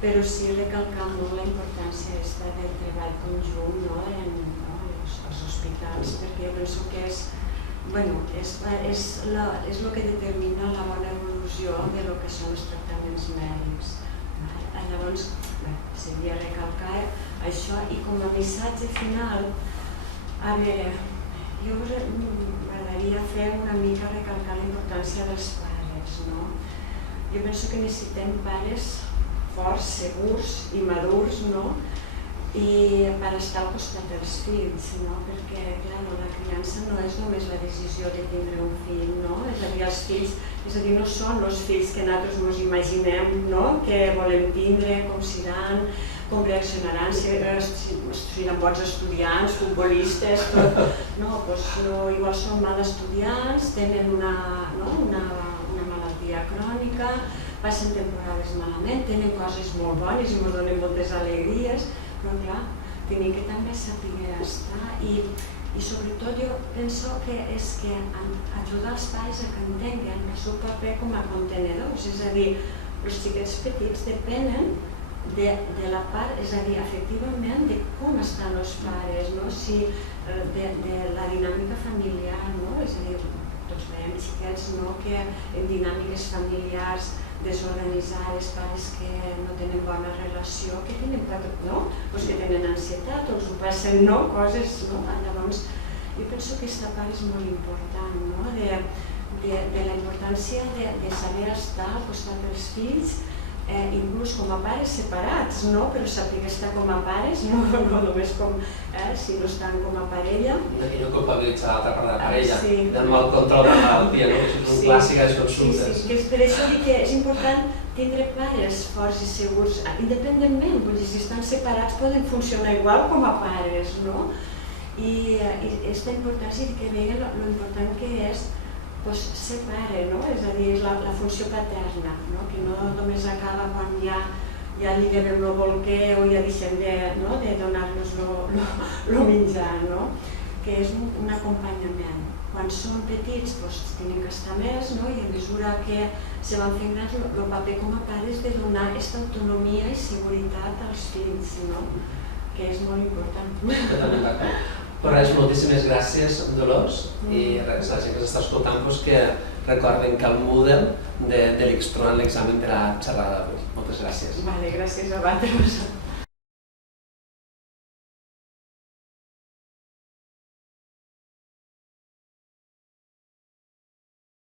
però sí recalcar molt la importància del treball conjunt als hospitals, perquè jo penso que és el que determina la bona evolució del que són els tractaments mèdics. Llavors, seria recalcar això i com a missatge final, a veure, jo m'agradaria fer una mica recalcar la importància dels pares, no? Jo penso que necessitem pares forts, segurs i madurs, no? I per estar al costat dels fills, perquè la criança no és només la decisió de tindre un fill, és a dir, els fills no són els fills que nosaltres ens imaginem que volem tindre, com seran, com reaccionaran, si seran bons estudiants, futbolistes, tot. No, igual són mal estudiants, tenen una malaltia crònica, passen temporades malament, tenen coses molt bones i ens donen moltes alegries, però clar, tenim que també saber estar i sobretot jo penso que és que ajudar els pares a que entenguen el seu paper com a contenedors, és a dir, els xiquets petits depenen de la part, és a dir, efectivament de com estan els pares, de la dinàmica familiar, és a dir, tots veiem xiquets que en dinàmiques familiars desorganitzades, pares que no tenen bona relació, que tenen que tenen ansietat o els ho passen coses. Llavors, jo penso que aquesta part és molt important, de la importància de saber estar al costat dels fills, inclús com a pares separats, però saber estar com a pares, no només si no estan com a parella. I no culpabilitzar l'altra part de la parella, del mal control de la malaltia, que és un clàssic de les consultes. Sí, per això dic que és important tindre pares forts i segurs, independentment, vull dir, si estan separats poden funcionar igual com a pares, no? I aquesta importància que veguen l'important que és ser pare, és a dir, és la funció paterna, que no només acaba quan ja li devem el bolquer o ja deixem de donar-nos el menjar, que és un acompanyament. Quan són petits tenen que estar més i a mesura que se van fent grans el paper com a pares de donar aquesta autonomia i seguretat als fills, que és molt important. Totalment d'acord. Però res, moltíssimes gràcies, Dolors, i res, la gent que s'està escoltant que recorden que el Moodle de l'X-Tron l'examen de la xerrada d'avui. Moltes gràcies. Vale, gràcies a vosaltres.